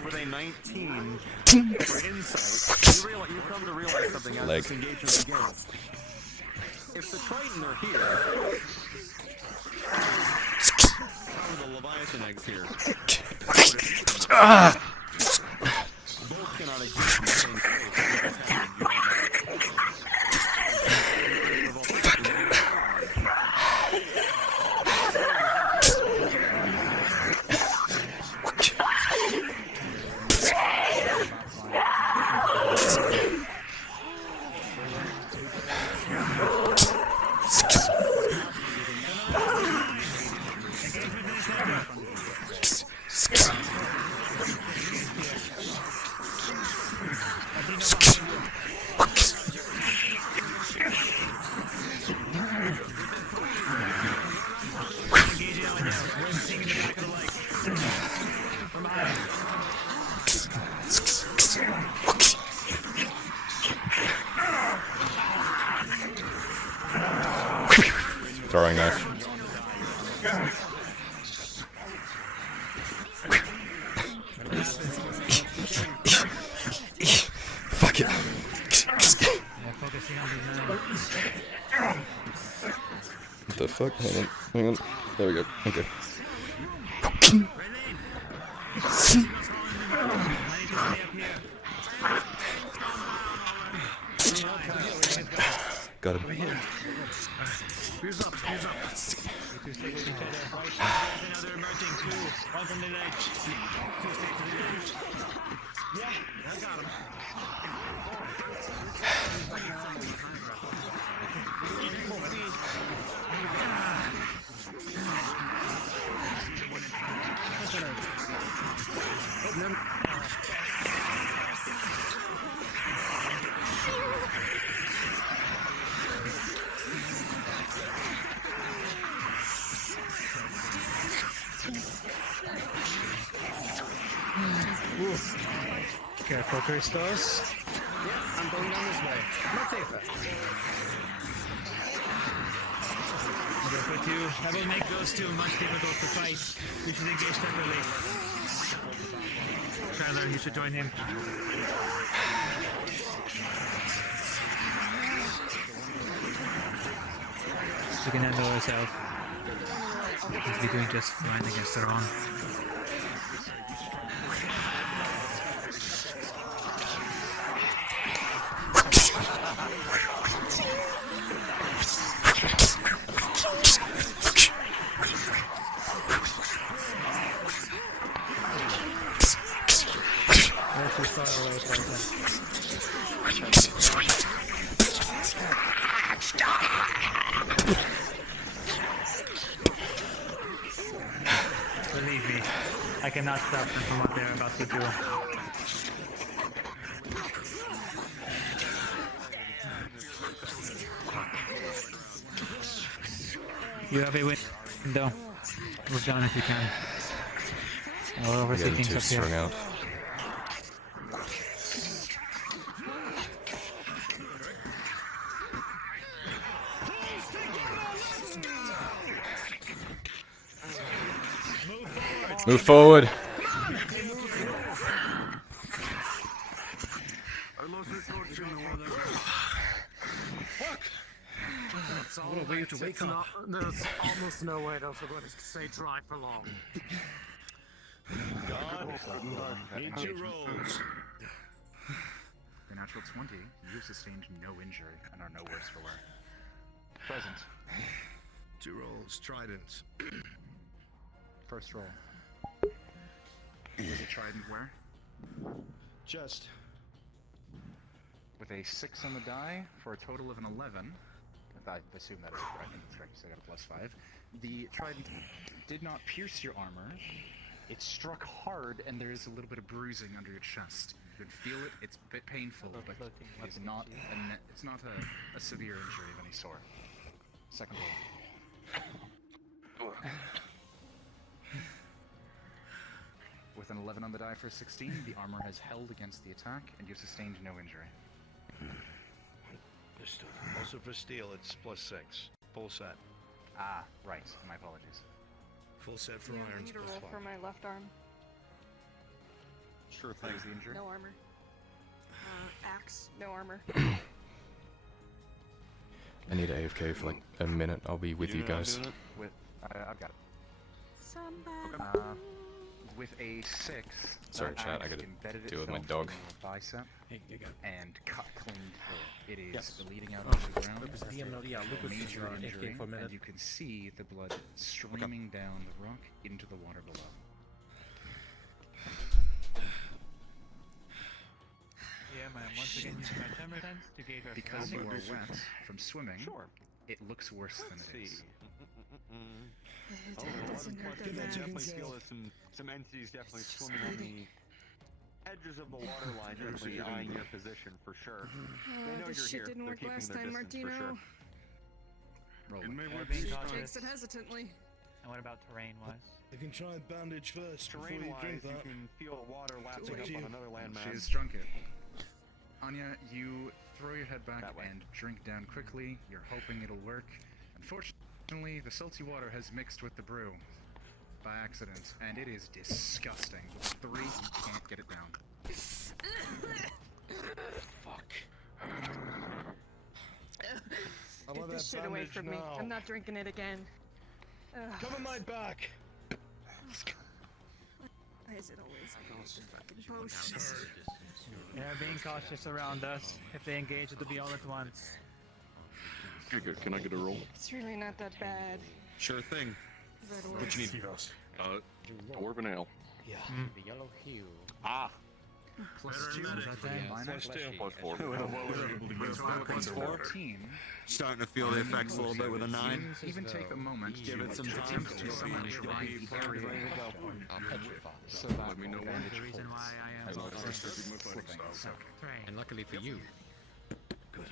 with a 19 for insight, you come to realize something as Leg. this engagement begins. If the Triton are here, how are the Leviathan eggs here? Both cannot exist in the same space. Fuck it. Yeah, focusing on these now. What the fuck? Hang on. There we go. Okay. Got him. Spears up. You two stay with each other. Right, there's another emerging two. One from the ledge. Two stay to the ledge. Yeah, I got him. Careful, Christos. Yeah, I'm going down this way. Not safer. That will make those two much difficult to fight. We should engage separately. Kyler, you should join him. You can handle yourself. He's be doing just fine against the wrong. Believe me, I cannot stop them from what they're about to do. You have a window. Move down if you can. I'll oversee things up here. Strung out. Move forward. I lost the torch in the water. Fuck! What a way to wake up. There's almost no way those are going to stay dry for long. Need 2 rolls. The natural 20, you've sustained no injury and are no worse for wear. Present. 2 rolls, trident. First roll. Was it trident where? Just. With a 6 on the die for a total of an 11. I assume that is correct. That's correct, so I got a +5. The trident did not pierce your armor. It struck hard, and there is a little bit of bruising under your chest. You can feel it. It's a bit painful, but it's not a severe injury of any sort. Second roll. With an 11 on the die for a 16, the armor has held against the attack, and you've sustained no injury. Also for steel, it's +6. Full set. Ah, right. My apologies. Full set for You irons need a roll +5. for my left arm. Sure thing. Is the injury? No armor. Axe, no armor. I need AFK for like a minute. I'll be with you guys. With, I've got it. Somebody. With a 6. Sorry, chat. I gotta deal with my dog. Bicep Hey, you got it. and cut clean through. It is bleeding out Oh, onto the ground. Lupus, yeah, Lupus is Major AFK injury, for a minute. and you can see the blood streaming down the rock into the water below. Yeah, man. Once again, use my timer sense to gauge our Because you surroundings. are wet from swimming, it looks worse than it is. It doesn't hurt I that definitely bad. feel that some entities definitely swimming on the edges of the water line, definitely eyeing your position for sure. They know This you're shit here. didn't They're work keeping last their time, distance for Martino. sure. Roll It may it. work being this cautious. time. Takes it hesitantly. And what about terrain-wise? You can try and bandage first before you Terrain-wise, drink you that. can feel water lapping up up to on you. another landmass. She's drunk it. Anya, you throw your head back and drink down quickly. You're hoping it'll work. Unfortunately, Unfortunately, the salty water has mixed with the brew by accident, and it is disgusting. With 3, you can't get it down. Fuck. Get this shit away from me. I'm not drinking it again. Cover my back. Why is it always those fucking potions? They're being cautious around us. If they engage, it'll be all at once. Okay, good. Can I get a roll? It's really not that bad. Sure thing. What you need? Dwarven ale. Yeah. The yellow hue. Ah. +2. +4. +14. Starting to feel the effects a little bit with a 9. Even take a moment Give it some time. attempt to summon dry the area. So Let me know when. The reason why I am And luckily for you. Good.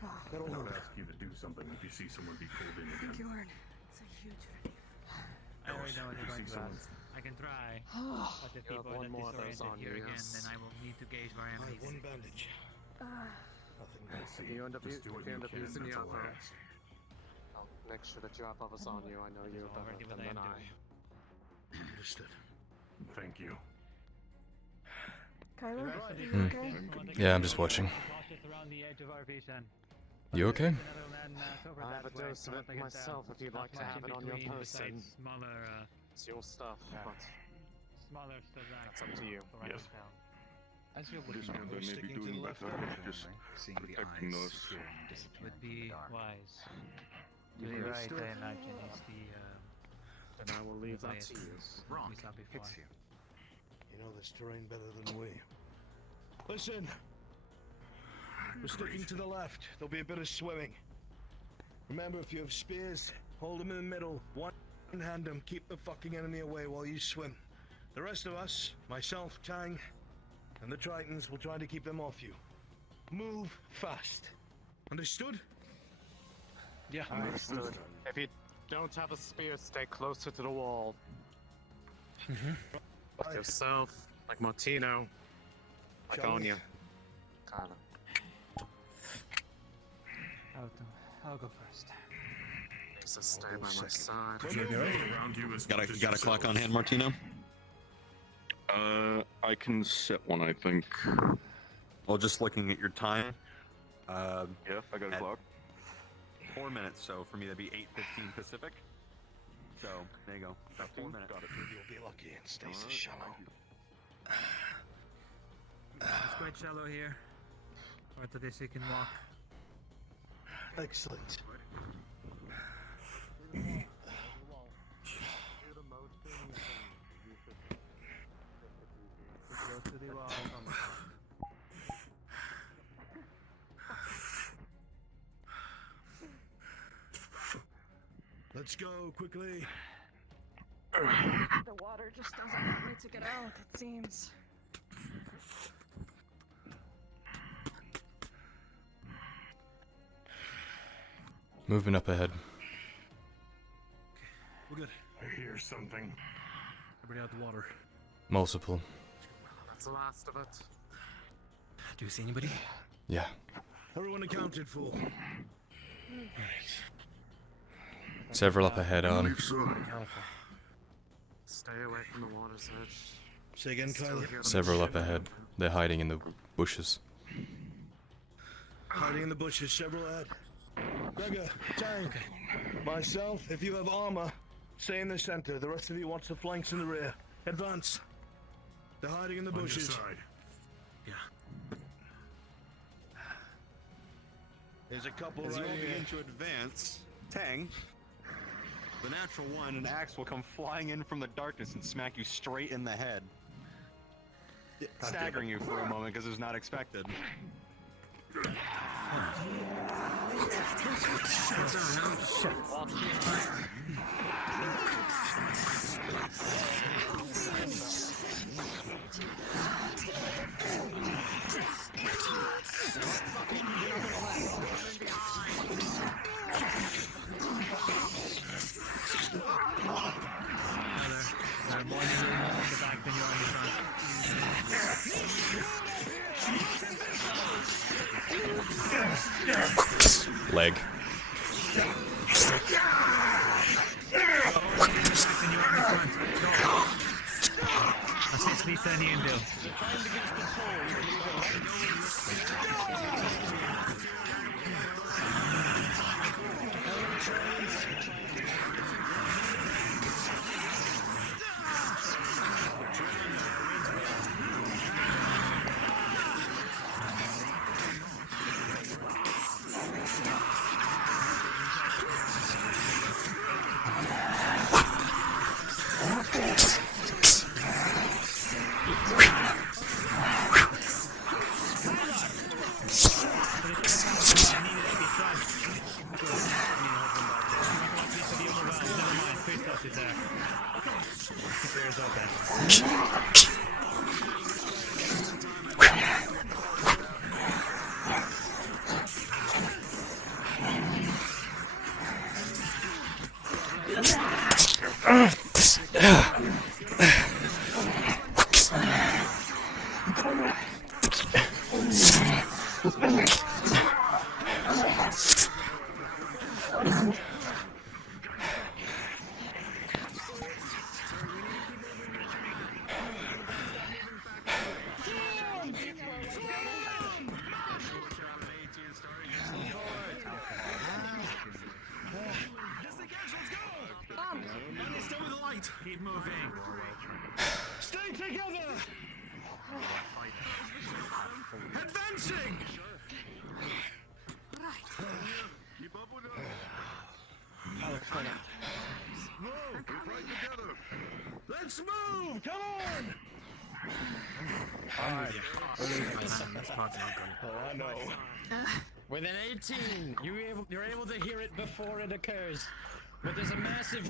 I don't want to ask you to do something if you see someone be pulled in again. Bjorn, it's a huge relief. I already know what you're going to ask. I can try. But if people are disoriented here again, then I will need to gauge where I am. One bandage. Nothing else. If you end up using your that's all I other, ask. I'll make sure that you have others on you. I know you better than I. Understood. Thank you. Kyler, are you okay? Yeah, I'm just watching. You okay? I have a dose of it myself if you'd like to have it on your person. It's your stuff, but that's up to you. Yes. As you're This one they may be doing better. Just protecting those. Would be wise. To be right, I imagine, is Then I will leave that to you. Rock we saw before. hits you. You know this terrain better than we. Listen. We're sticking to the left. There'll be a bit of swimming. Remember, if you have spears, hold them in the middle. One-hand them. Keep the fucking enemy away while you swim. The rest of us, myself, Tang, and the Tritons, will try to keep them off you. Move fast. Understood? Yeah. Understood. If you don't have a spear, stay closer to the wall. Like yourself, like Martino, like Anya. Kyler. I'll go first. Please stay by my side. Around you is Got a clock on hand, Martino? I can set one, I think. Well, just looking at your time. Yeah, I got a clock. 4 minutes, so for me that'd be 8:15 Pacific. So, there you go. About 4 minutes. Got it. You'll be lucky it stays this shallow. It's quite shallow here. Part of this you can walk. Excellent. Close to the wall. Let's go, quickly. The water just doesn't want me to get out, it seems. Moving up ahead. We're good. I hear something. Everybody out the water. Multiple. That's the last of it. Do you see anybody? Yeah. Everyone accounted for. Several up ahead on. Stay away from the water's edge. Say again, Kyler. Several up ahead. They're hiding in the bushes. Hiding in the bushes, several ahead. Gregor, Tang, myself, if you have armor, stay in the center. The rest of you watch the flanks in the rear. Advance. They're hiding in the bushes. Yeah. There's a couple As right you all here. begin to advance, Tang, the natural one, an axe will come flying in from the darkness and smack you straight in the head, staggering you for a moment because it was not expected. There are more enemies in the back than you are in the front. Leg. Lisa and Ian do? Keep moving. Stay together! Advancing! Keep up with us. Move! Keep right together. Let's move! Come on! Alright. This part's not good. Oh, I know. With an 18, you're able to hear it before it occurs. But there's a massive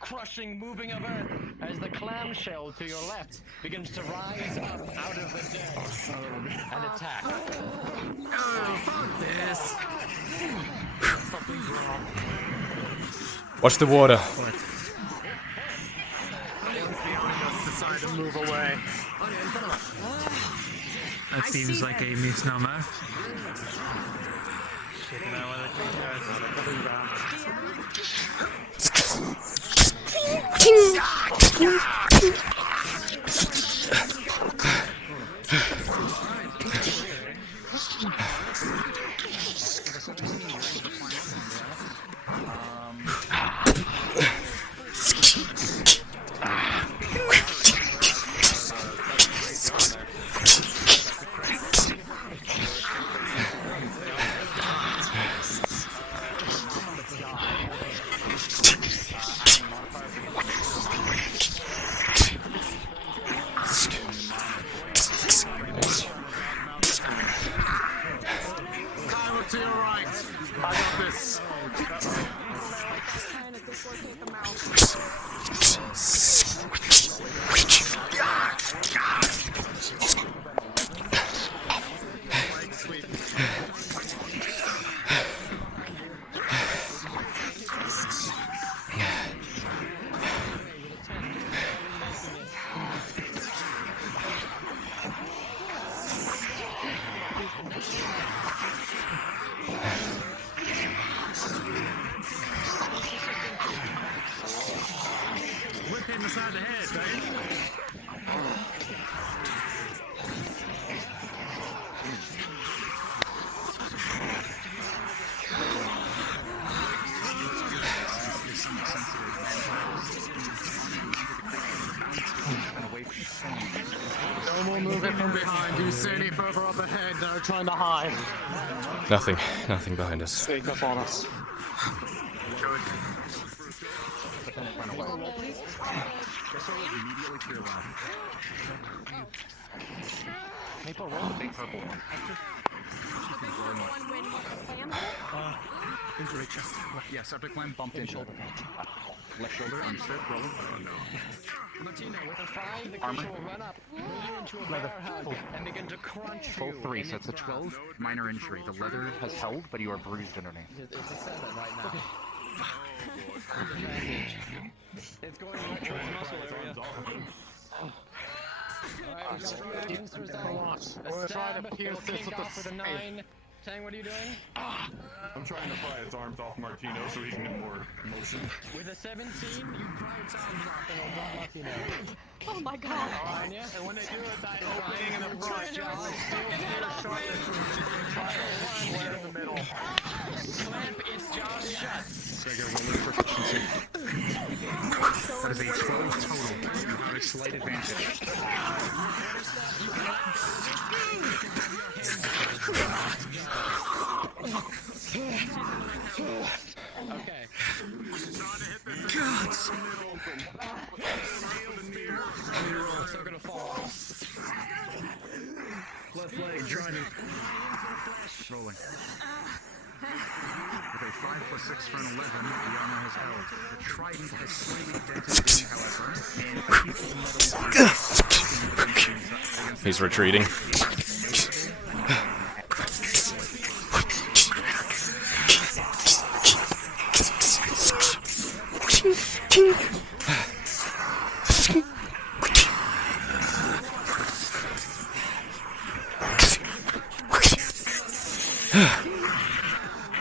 crushing moving of earth as the clamshell to your left begins to rise up out of the dead and attack. Oh, fuck this! Something's wrong. Watch the water. Decide to move away. That seems like a misnomer. To your right. I got this. Whip him beside the head, right? No more moving from behind. Do you see any further up ahead that are trying to hide? Nothing. Nothing behind us. Sneak up on us. Good. Immediately to your left. Maple, roll the big purple. Injury chest. Yeah, subject line bumped into it. Left shoulder, understood, rolling. Oh no. Martina, with a 5, the Armor. creature will run up, pull you into a bear hug, and begin to crunch Full you 3, in so it's a its 12. mouth. Minor injury. The leather has held, but you are bruised underneath. It's a 7 right now. It's going right to its muscle area. Alright, we got 3 against resolve. A We're trying stab, to pierce it'll this kick with the off with a scythe. 9. Tang, what are you doing? I'm trying to pry its arms off Martino so he can get more motion. With a 17, you pry its arms off and it'll drop Martino. Oh my god. Anya, and when they do it, that opening in the front jaw is still in the middle. Clamp its jaw shut. That is a 12 total. You have a slight advantage. Okay. God. Still gonna fall. Left leg, trident. Rolling. With a 5 + 6 for an 11, the armor has held. The trident has slightly dented in, however, and He's retreating.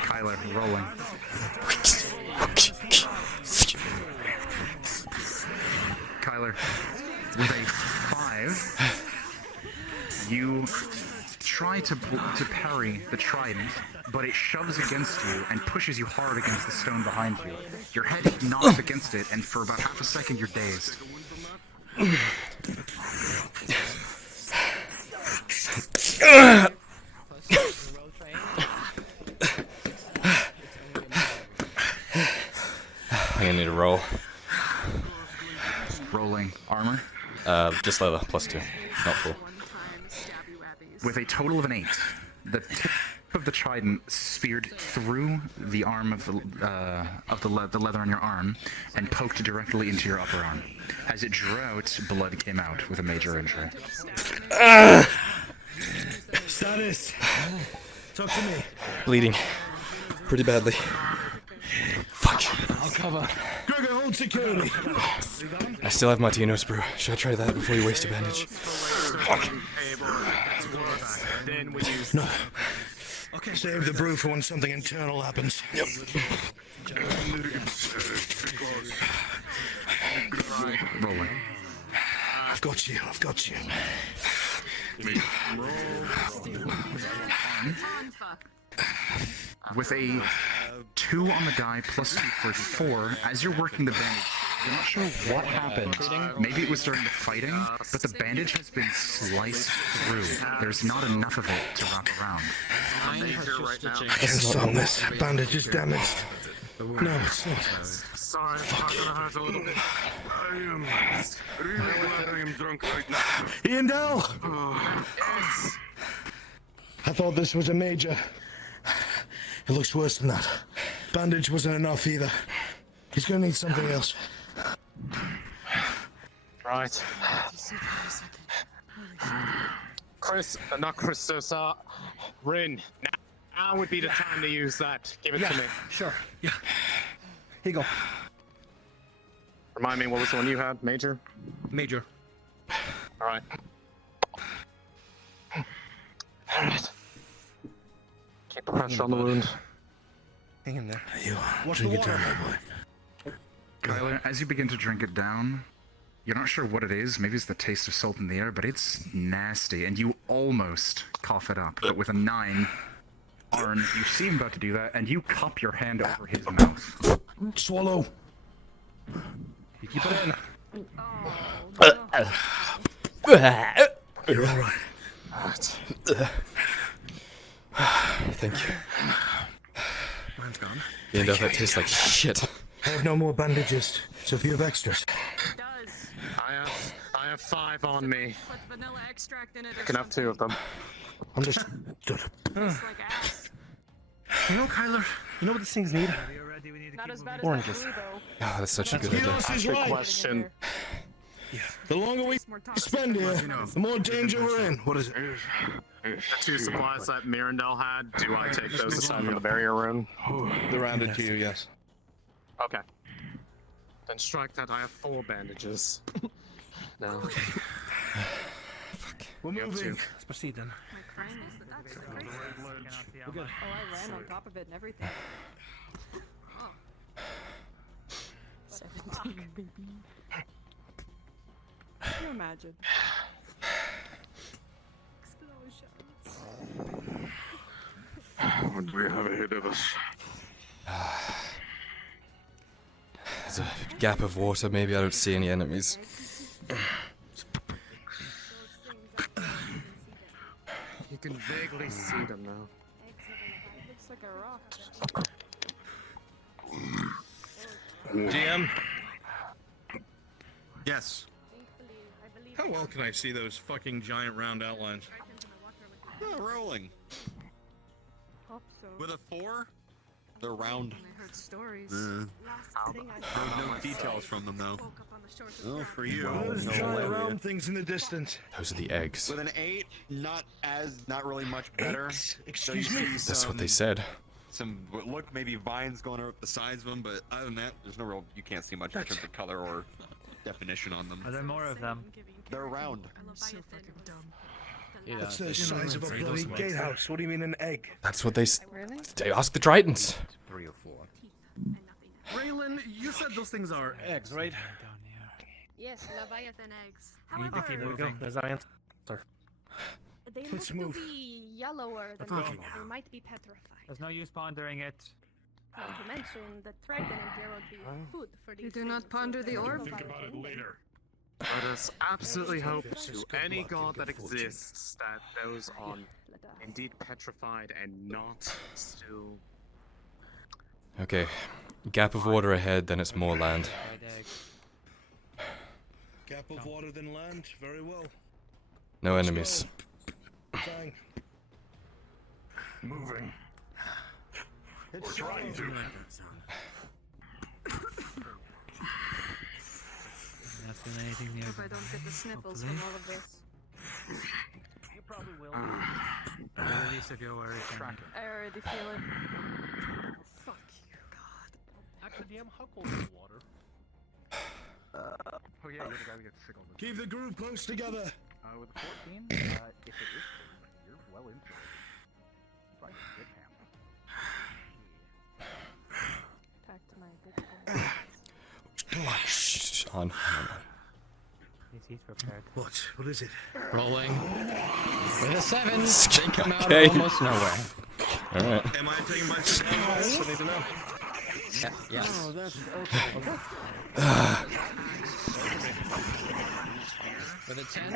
Kyler rolling. Kyler, with a 5, you try to parry the trident, but it shoves against you and pushes you hard against the stone behind you. Your head knocks against it, and for about half a second you're dazed. I'm gonna need a roll. Rolling armor. Just leather, +2, not full. With a total of an 8, the tip of the trident speared through the arm of the leather on your arm and poked directly into your upper arm. As it drew out, blood came out with a major injury. Status. Talk to me. Bleeding. Pretty badly. Fuck. I'll cover. Gregor, hold security. I still have Martino's brew. Should I try that before you waste a bandage? Fuck. No. Okay. Save the brew for when something internal happens. Yep. Rolling. I've got you. With a 2 on the die +2 for 4, as you're working the bandage, you're not sure what happened. Maybe it was during the fighting, but the bandage has been sliced through. There's not enough of it to wrap around. I can't stop this. Bandage is damaged. No, it's not. Sorry, I'm gonna hurt a little bit. I am drunk right now. Ian Dell! Yes. I thought this was a major. It looks worse than that. Bandage wasn't enough either. He's gonna need something else. Right. Rin, now would be the time to use that. Give it to me. Sure. Yeah. Here you go. Remind me, what was the one you had? Major? Major. Alright. Alright. Keep pressure on the wound. Hang in there. You What's drink the it down, water? my boy. Kyler, as you begin to drink it down, you're not sure what it is. Maybe it's the taste of salt in the air, but it's nasty, and you almost cough it up. But with a 9, Arn, you see him about to do that, and you cup your hand over his mouth. Swallow. You keep it in. You're all right. Thank you. Mine's gone. You know, that tastes like shit. I have no more bandages, so if you have extras. I have 5 on me. Put vanilla extract in it. I can have 2 of them. Understood. You know, Kyler, you know what these things need? Not as bad as Oranges. that blue, though. Oh, that's such a good idea. He's right. Question. The longer we spend here, the more danger we're in. What is it? The 2 supplies that Mirandel had, do I take those aside from the barrier room? They're rounded to you, yes. Okay. Then strike that. I have 4 bandages. No. We're You have moving. 2. Let's proceed then. My Oh, I ran on top of it and everything. 17, baby. Can you imagine? Explosions. What do we have ahead of us? There's a gap of water, maybe I don't see any enemies. You can vaguely see them now. Looks like a rock. GM? Yes. How well can I see those fucking giant round outlines? Rolling. Hope so. With a 4, they're round. I heard stories. There's no details from them though. Oh, for you. Those giant round things in the distance. Those are the eggs. With an 8, not really much better. Excuse me? That's what they said. Some look maybe vines going up the sides of them, but other than that, there's no real. You can't see much in terms of color or definition on them. Are there more of them? They're round. So fucking dumb. Yeah, That's the size of a bloody gatehouse. What do you mean an egg? That's what they Really? they ask the Tritons. 3 or 4. Raylan, you said those things are eggs, right? Yes, Leviathan eggs. We need to keep However, moving. There's our answer. they look Let's move. to be yellower than Let's normal. move. They might be petrified. There's no use pondering it. Not to mention, the Triton in here would be food for these You do not things, ponder so the they're orb? Think about it later. Let us absolutely hope to any god that exists that those on indeed petrified and not still. Okay, gap of water ahead, then it's more land. Gap of water than land. Very well. No enemies. Bang. Moving. We're trying to. Not feeling anything near. Hope I don't get the sniffles from all of this. You probably will. At least if you're worried. I already feel it. Oh, fuck you, God. Actually, DM, how cold is the water? Oh yeah, you're the guy who gets sick all the time. Keep the group close together. With 14, if it is cold, you're well into it. Try to get him. Back to my good Shh, on. He's prepared. What is it? Rolling. With a 7, they come out Okay. of almost nowhere. Alright. Am I taking my signals? I need to know. Yes. Oh, that's okay. With a 10,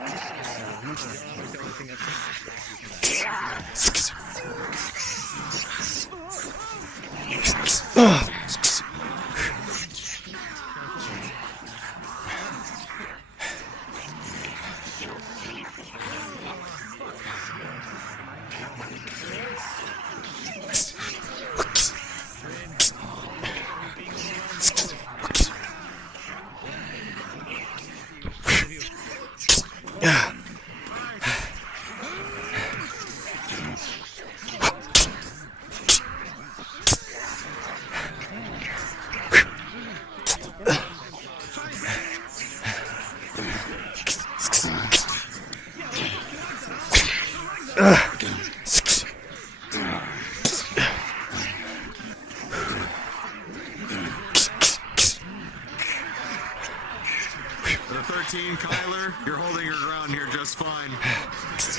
The 13, Kyler, you're holding your ground here just fine.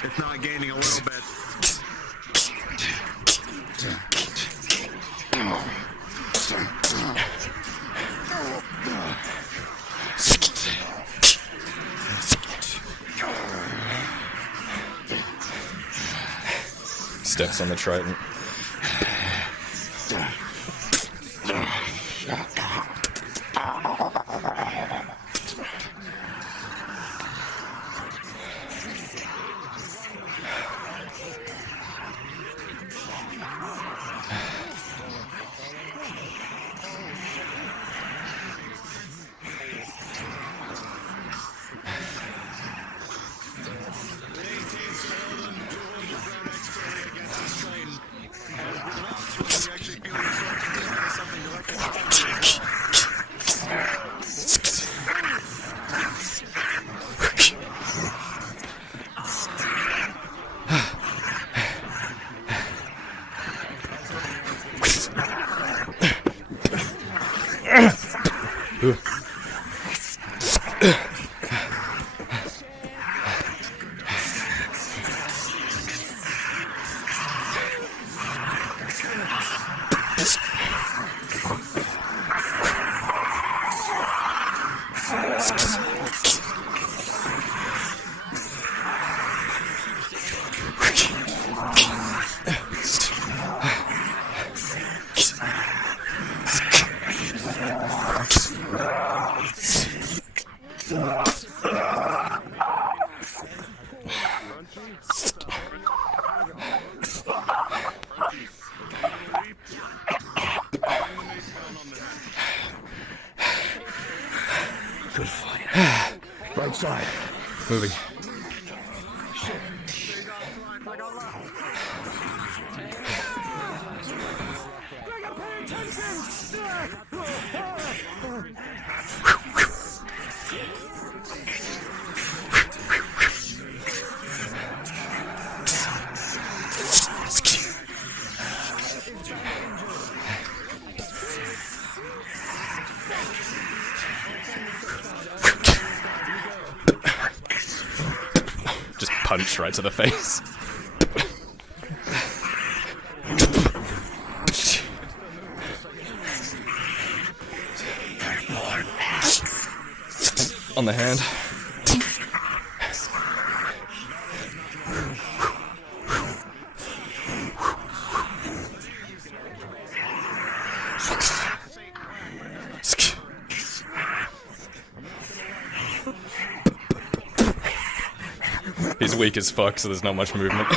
If not gaining a little bit. Steps on the Triton. Good fight. Right side. Moving. Just punch right to the face. On the hand. He's weak as fuck, so there's not much movement.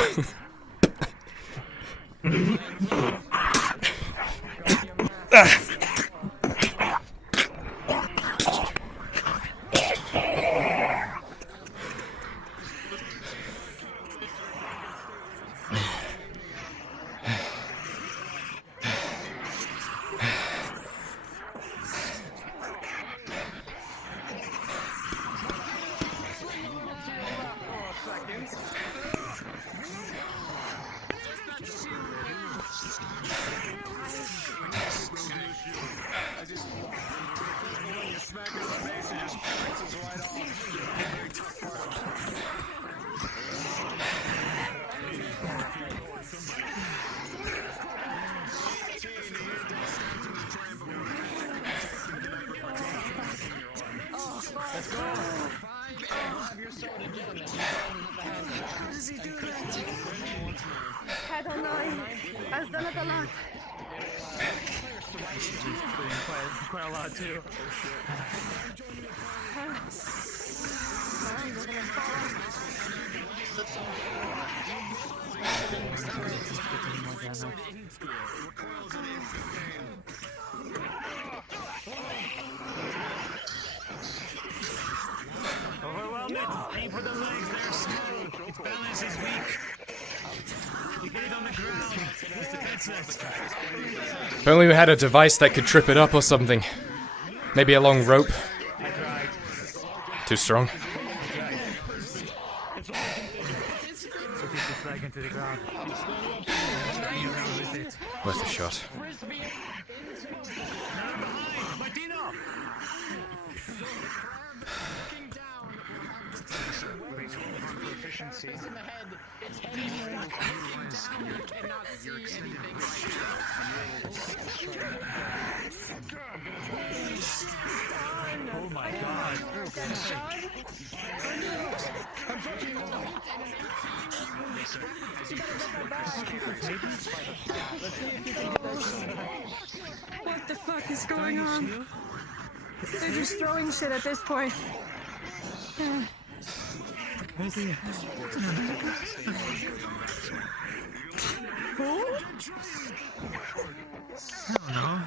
Head on 9. Has done it a lot. She's doing quite a lot too. Overwhelm it! Aim for the legs, they're smooth. Its balance is weak. You get it on the ground. It's defenseless. If only we had a device that could trip it up or something. Maybe a long rope. Too strong. Worth a shot. Efficiency. It's in the head. Its head is down. You cannot see anything. Oh my god. What the fuck is going on? They're just throwing shit at this point. Where's he? Who? I don't know.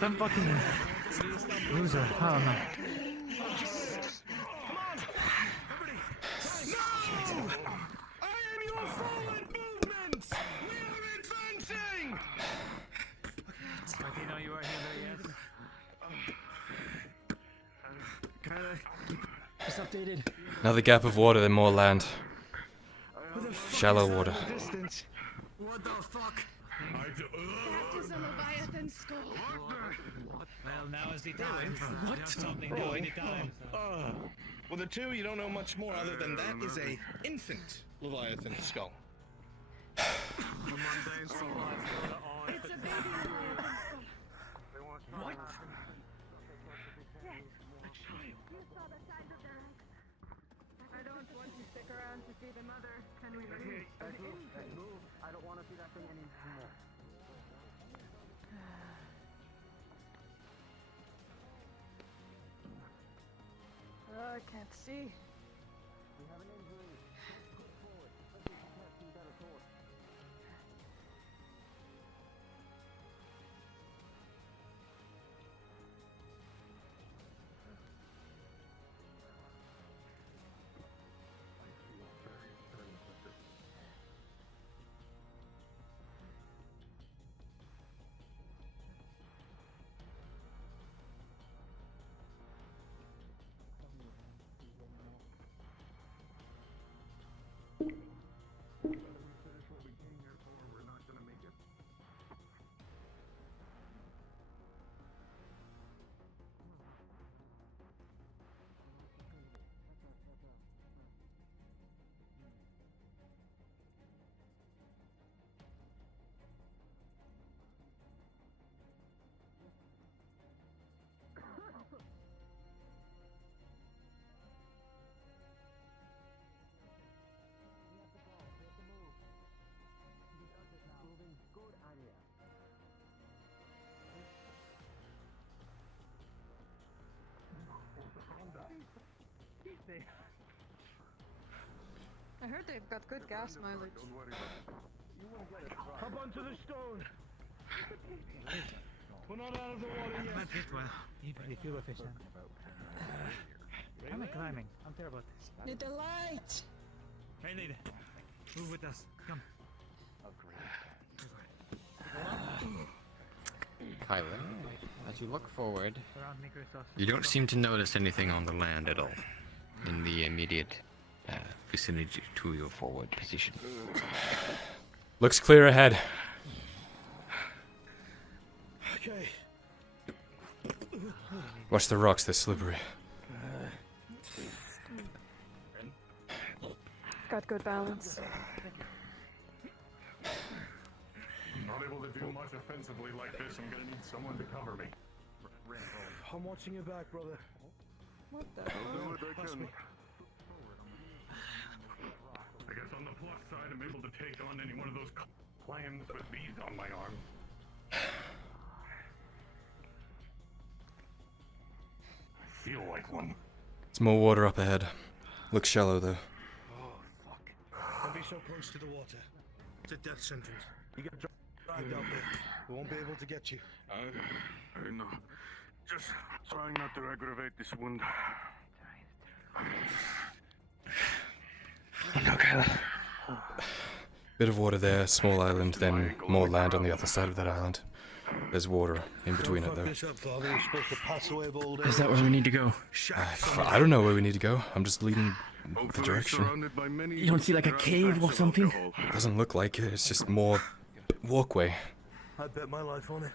Some fucking loser. I don't know. Okay, no, you are here, yes. Just updated. Another gap of water, then more land. Shallow water. What the fuck? That is a Leviathan skull. Well, now is the time. Just something new any time. Well, the two, you don't know much more other than that is a infant Leviathan skull. It's a baby Leviathan skull. What? Yes. A child. You saw the size of their eggs. I don't want to stick around to see the mother. Can we leave? I don't want to see that thing anymore. I can't see. We have an injury. Push forward. Let's see if we can get a torch. I heard they've got good gas mileage. Hop onto the stone. We're not out of the water yet. Not yet, well, even fuel efficient. How am I climbing? I'm terrible at this. Need the light. Hey, lady. Move with us. Come. Kyler, as you look forward, Around me, Christoph. you don't seem to notice anything on the land at all in the immediate vicinity to your forward position. Looks clear ahead. Okay. Watch the rocks, they're slippery. Got good balance. I'm not able to do much offensively like this. I'm gonna need someone to cover me. I'm watching your back, brother. What the I'll do hell? what I can. I guess on the plus side, I'm able to take on any one of those clams with bees on my arm. I feel like one. There's more water up ahead. Looks shallow though. Oh, fuck. Don't be so close to the water. It's a death sentence. You get dragged out there. We won't be able to get you. I know. Just trying not to aggravate this wound. No, Kyler. Bit of water there, small island, then more land on the other side of that island. There's water in between it though. This up, Father. We're supposed to pass away of old age. Is that where we need to go? I don't know where we need to go. I'm just leading the direction. You don't see like a cave or something? Doesn't look like it. It's just more walkway. I bet my life on it.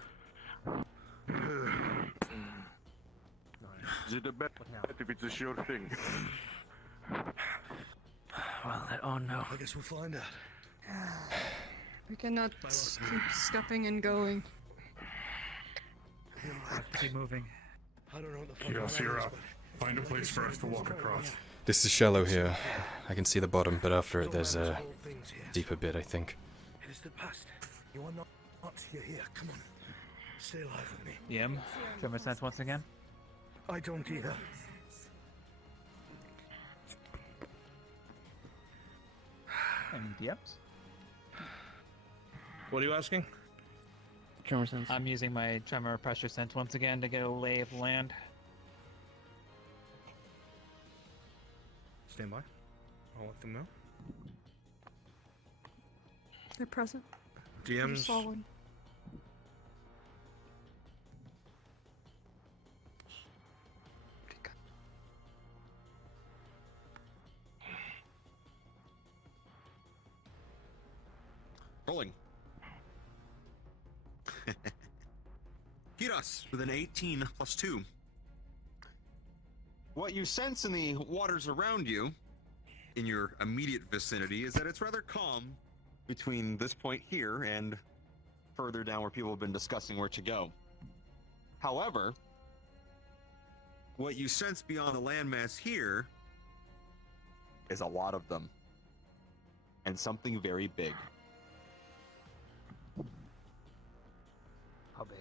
Is it a bet if it's a sure thing? Well, oh no. I guess we'll find out. We cannot keep scuffing and going. Have to keep moving. I don't know what the fuck Yes, that you're is, up. Find a place for us to walk across. This is shallow here. I can see the bottom, but after it there's a deeper bit, I think. It is the past. You are not you're here. Come on. Stay alive with me. Yem, tremor sense once again. I don't either. Any DMs? What are you asking? Tremor sense. I'm using my tremor pressure sense once again to get a lay of land. Stand by. I'll let them know. They're present. DMs. I saw one. Rolling. Kiras with an 18 plus 2. What you sense in the waters around you, in your immediate vicinity, is that it's rather calm between this point here and further down where people have been discussing where to go. However, what you sense beyond the landmass here is a lot of them. And something very big. How big?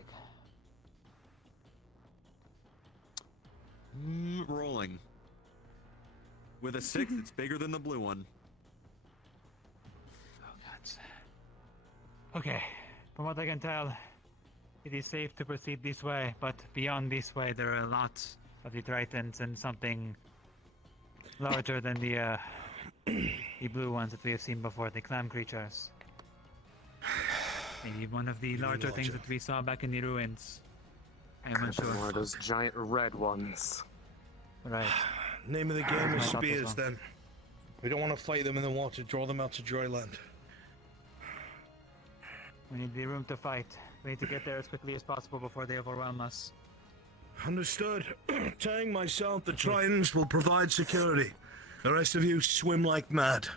Rolling. With a 6, it's bigger than the blue one. Oh, God. Okay, from what I can tell, it is safe to proceed this way, but beyond this way there are lots of the Tritons and something larger than the blue ones that we have seen before, the clam creatures. Maybe one of the larger things that we saw back in the ruins. I'm unsure. One of those giant red ones. Right. Name of the game is spears, then. We don't want to fight them in the water, draw them out to dry land. We need the room to fight. We need to get there as quickly as possible before they overwhelm us. Understood. Tang, myself, the Tritons will provide security. The rest of you swim like mad.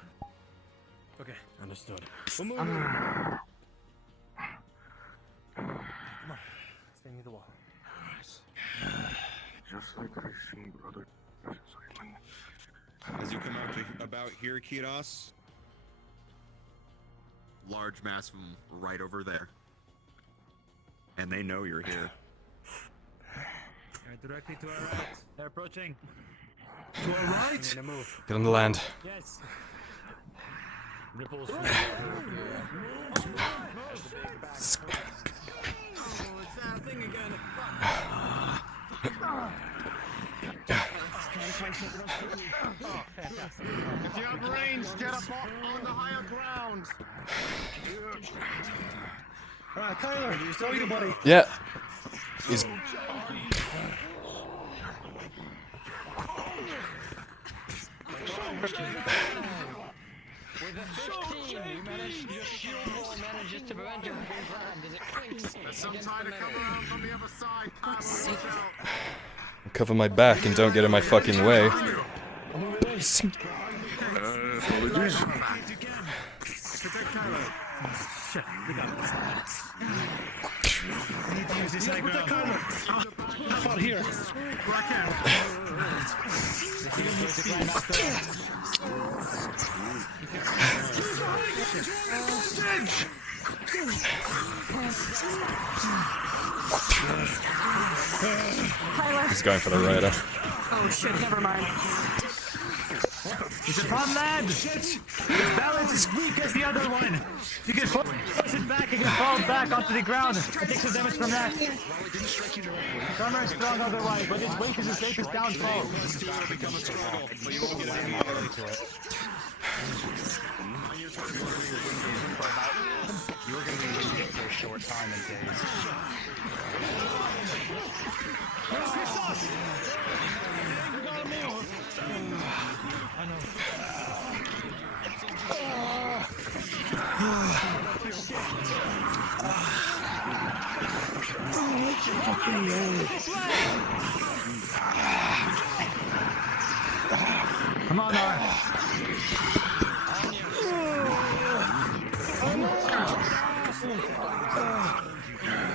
Okay, understood. We'll move in. Come on, stay near the wall. Just like I see, brother. As you come out to about here, Kiras, large mass of them right over there. And they know you're here. Directly to our right. They're approaching. To our right? Get on the land. Yes. Ripples. Oh, it's that thing again. If you have range, get up on the higher ground. Alright, Kyler, you saw you, buddy. Yeah. He's... With a 15, you managed, your shield wall manages to prevent you from being rammed as it clinks. There's some time to come around from the other side. Watch out. Cover my back and don't get in my fucking way. Shit, we got this. We need to use this high ground. Out here. Black out. He's going for the rider. Oh shit, never mind. It's upon land! His balance is weak as the other one! You can push it back, it can fall back onto the ground and take some damage from that. His armor is strong otherwise, but his weight is the safest downfall. You were going to be here for a short time and days. I know. Come on, Nora.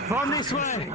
From this way.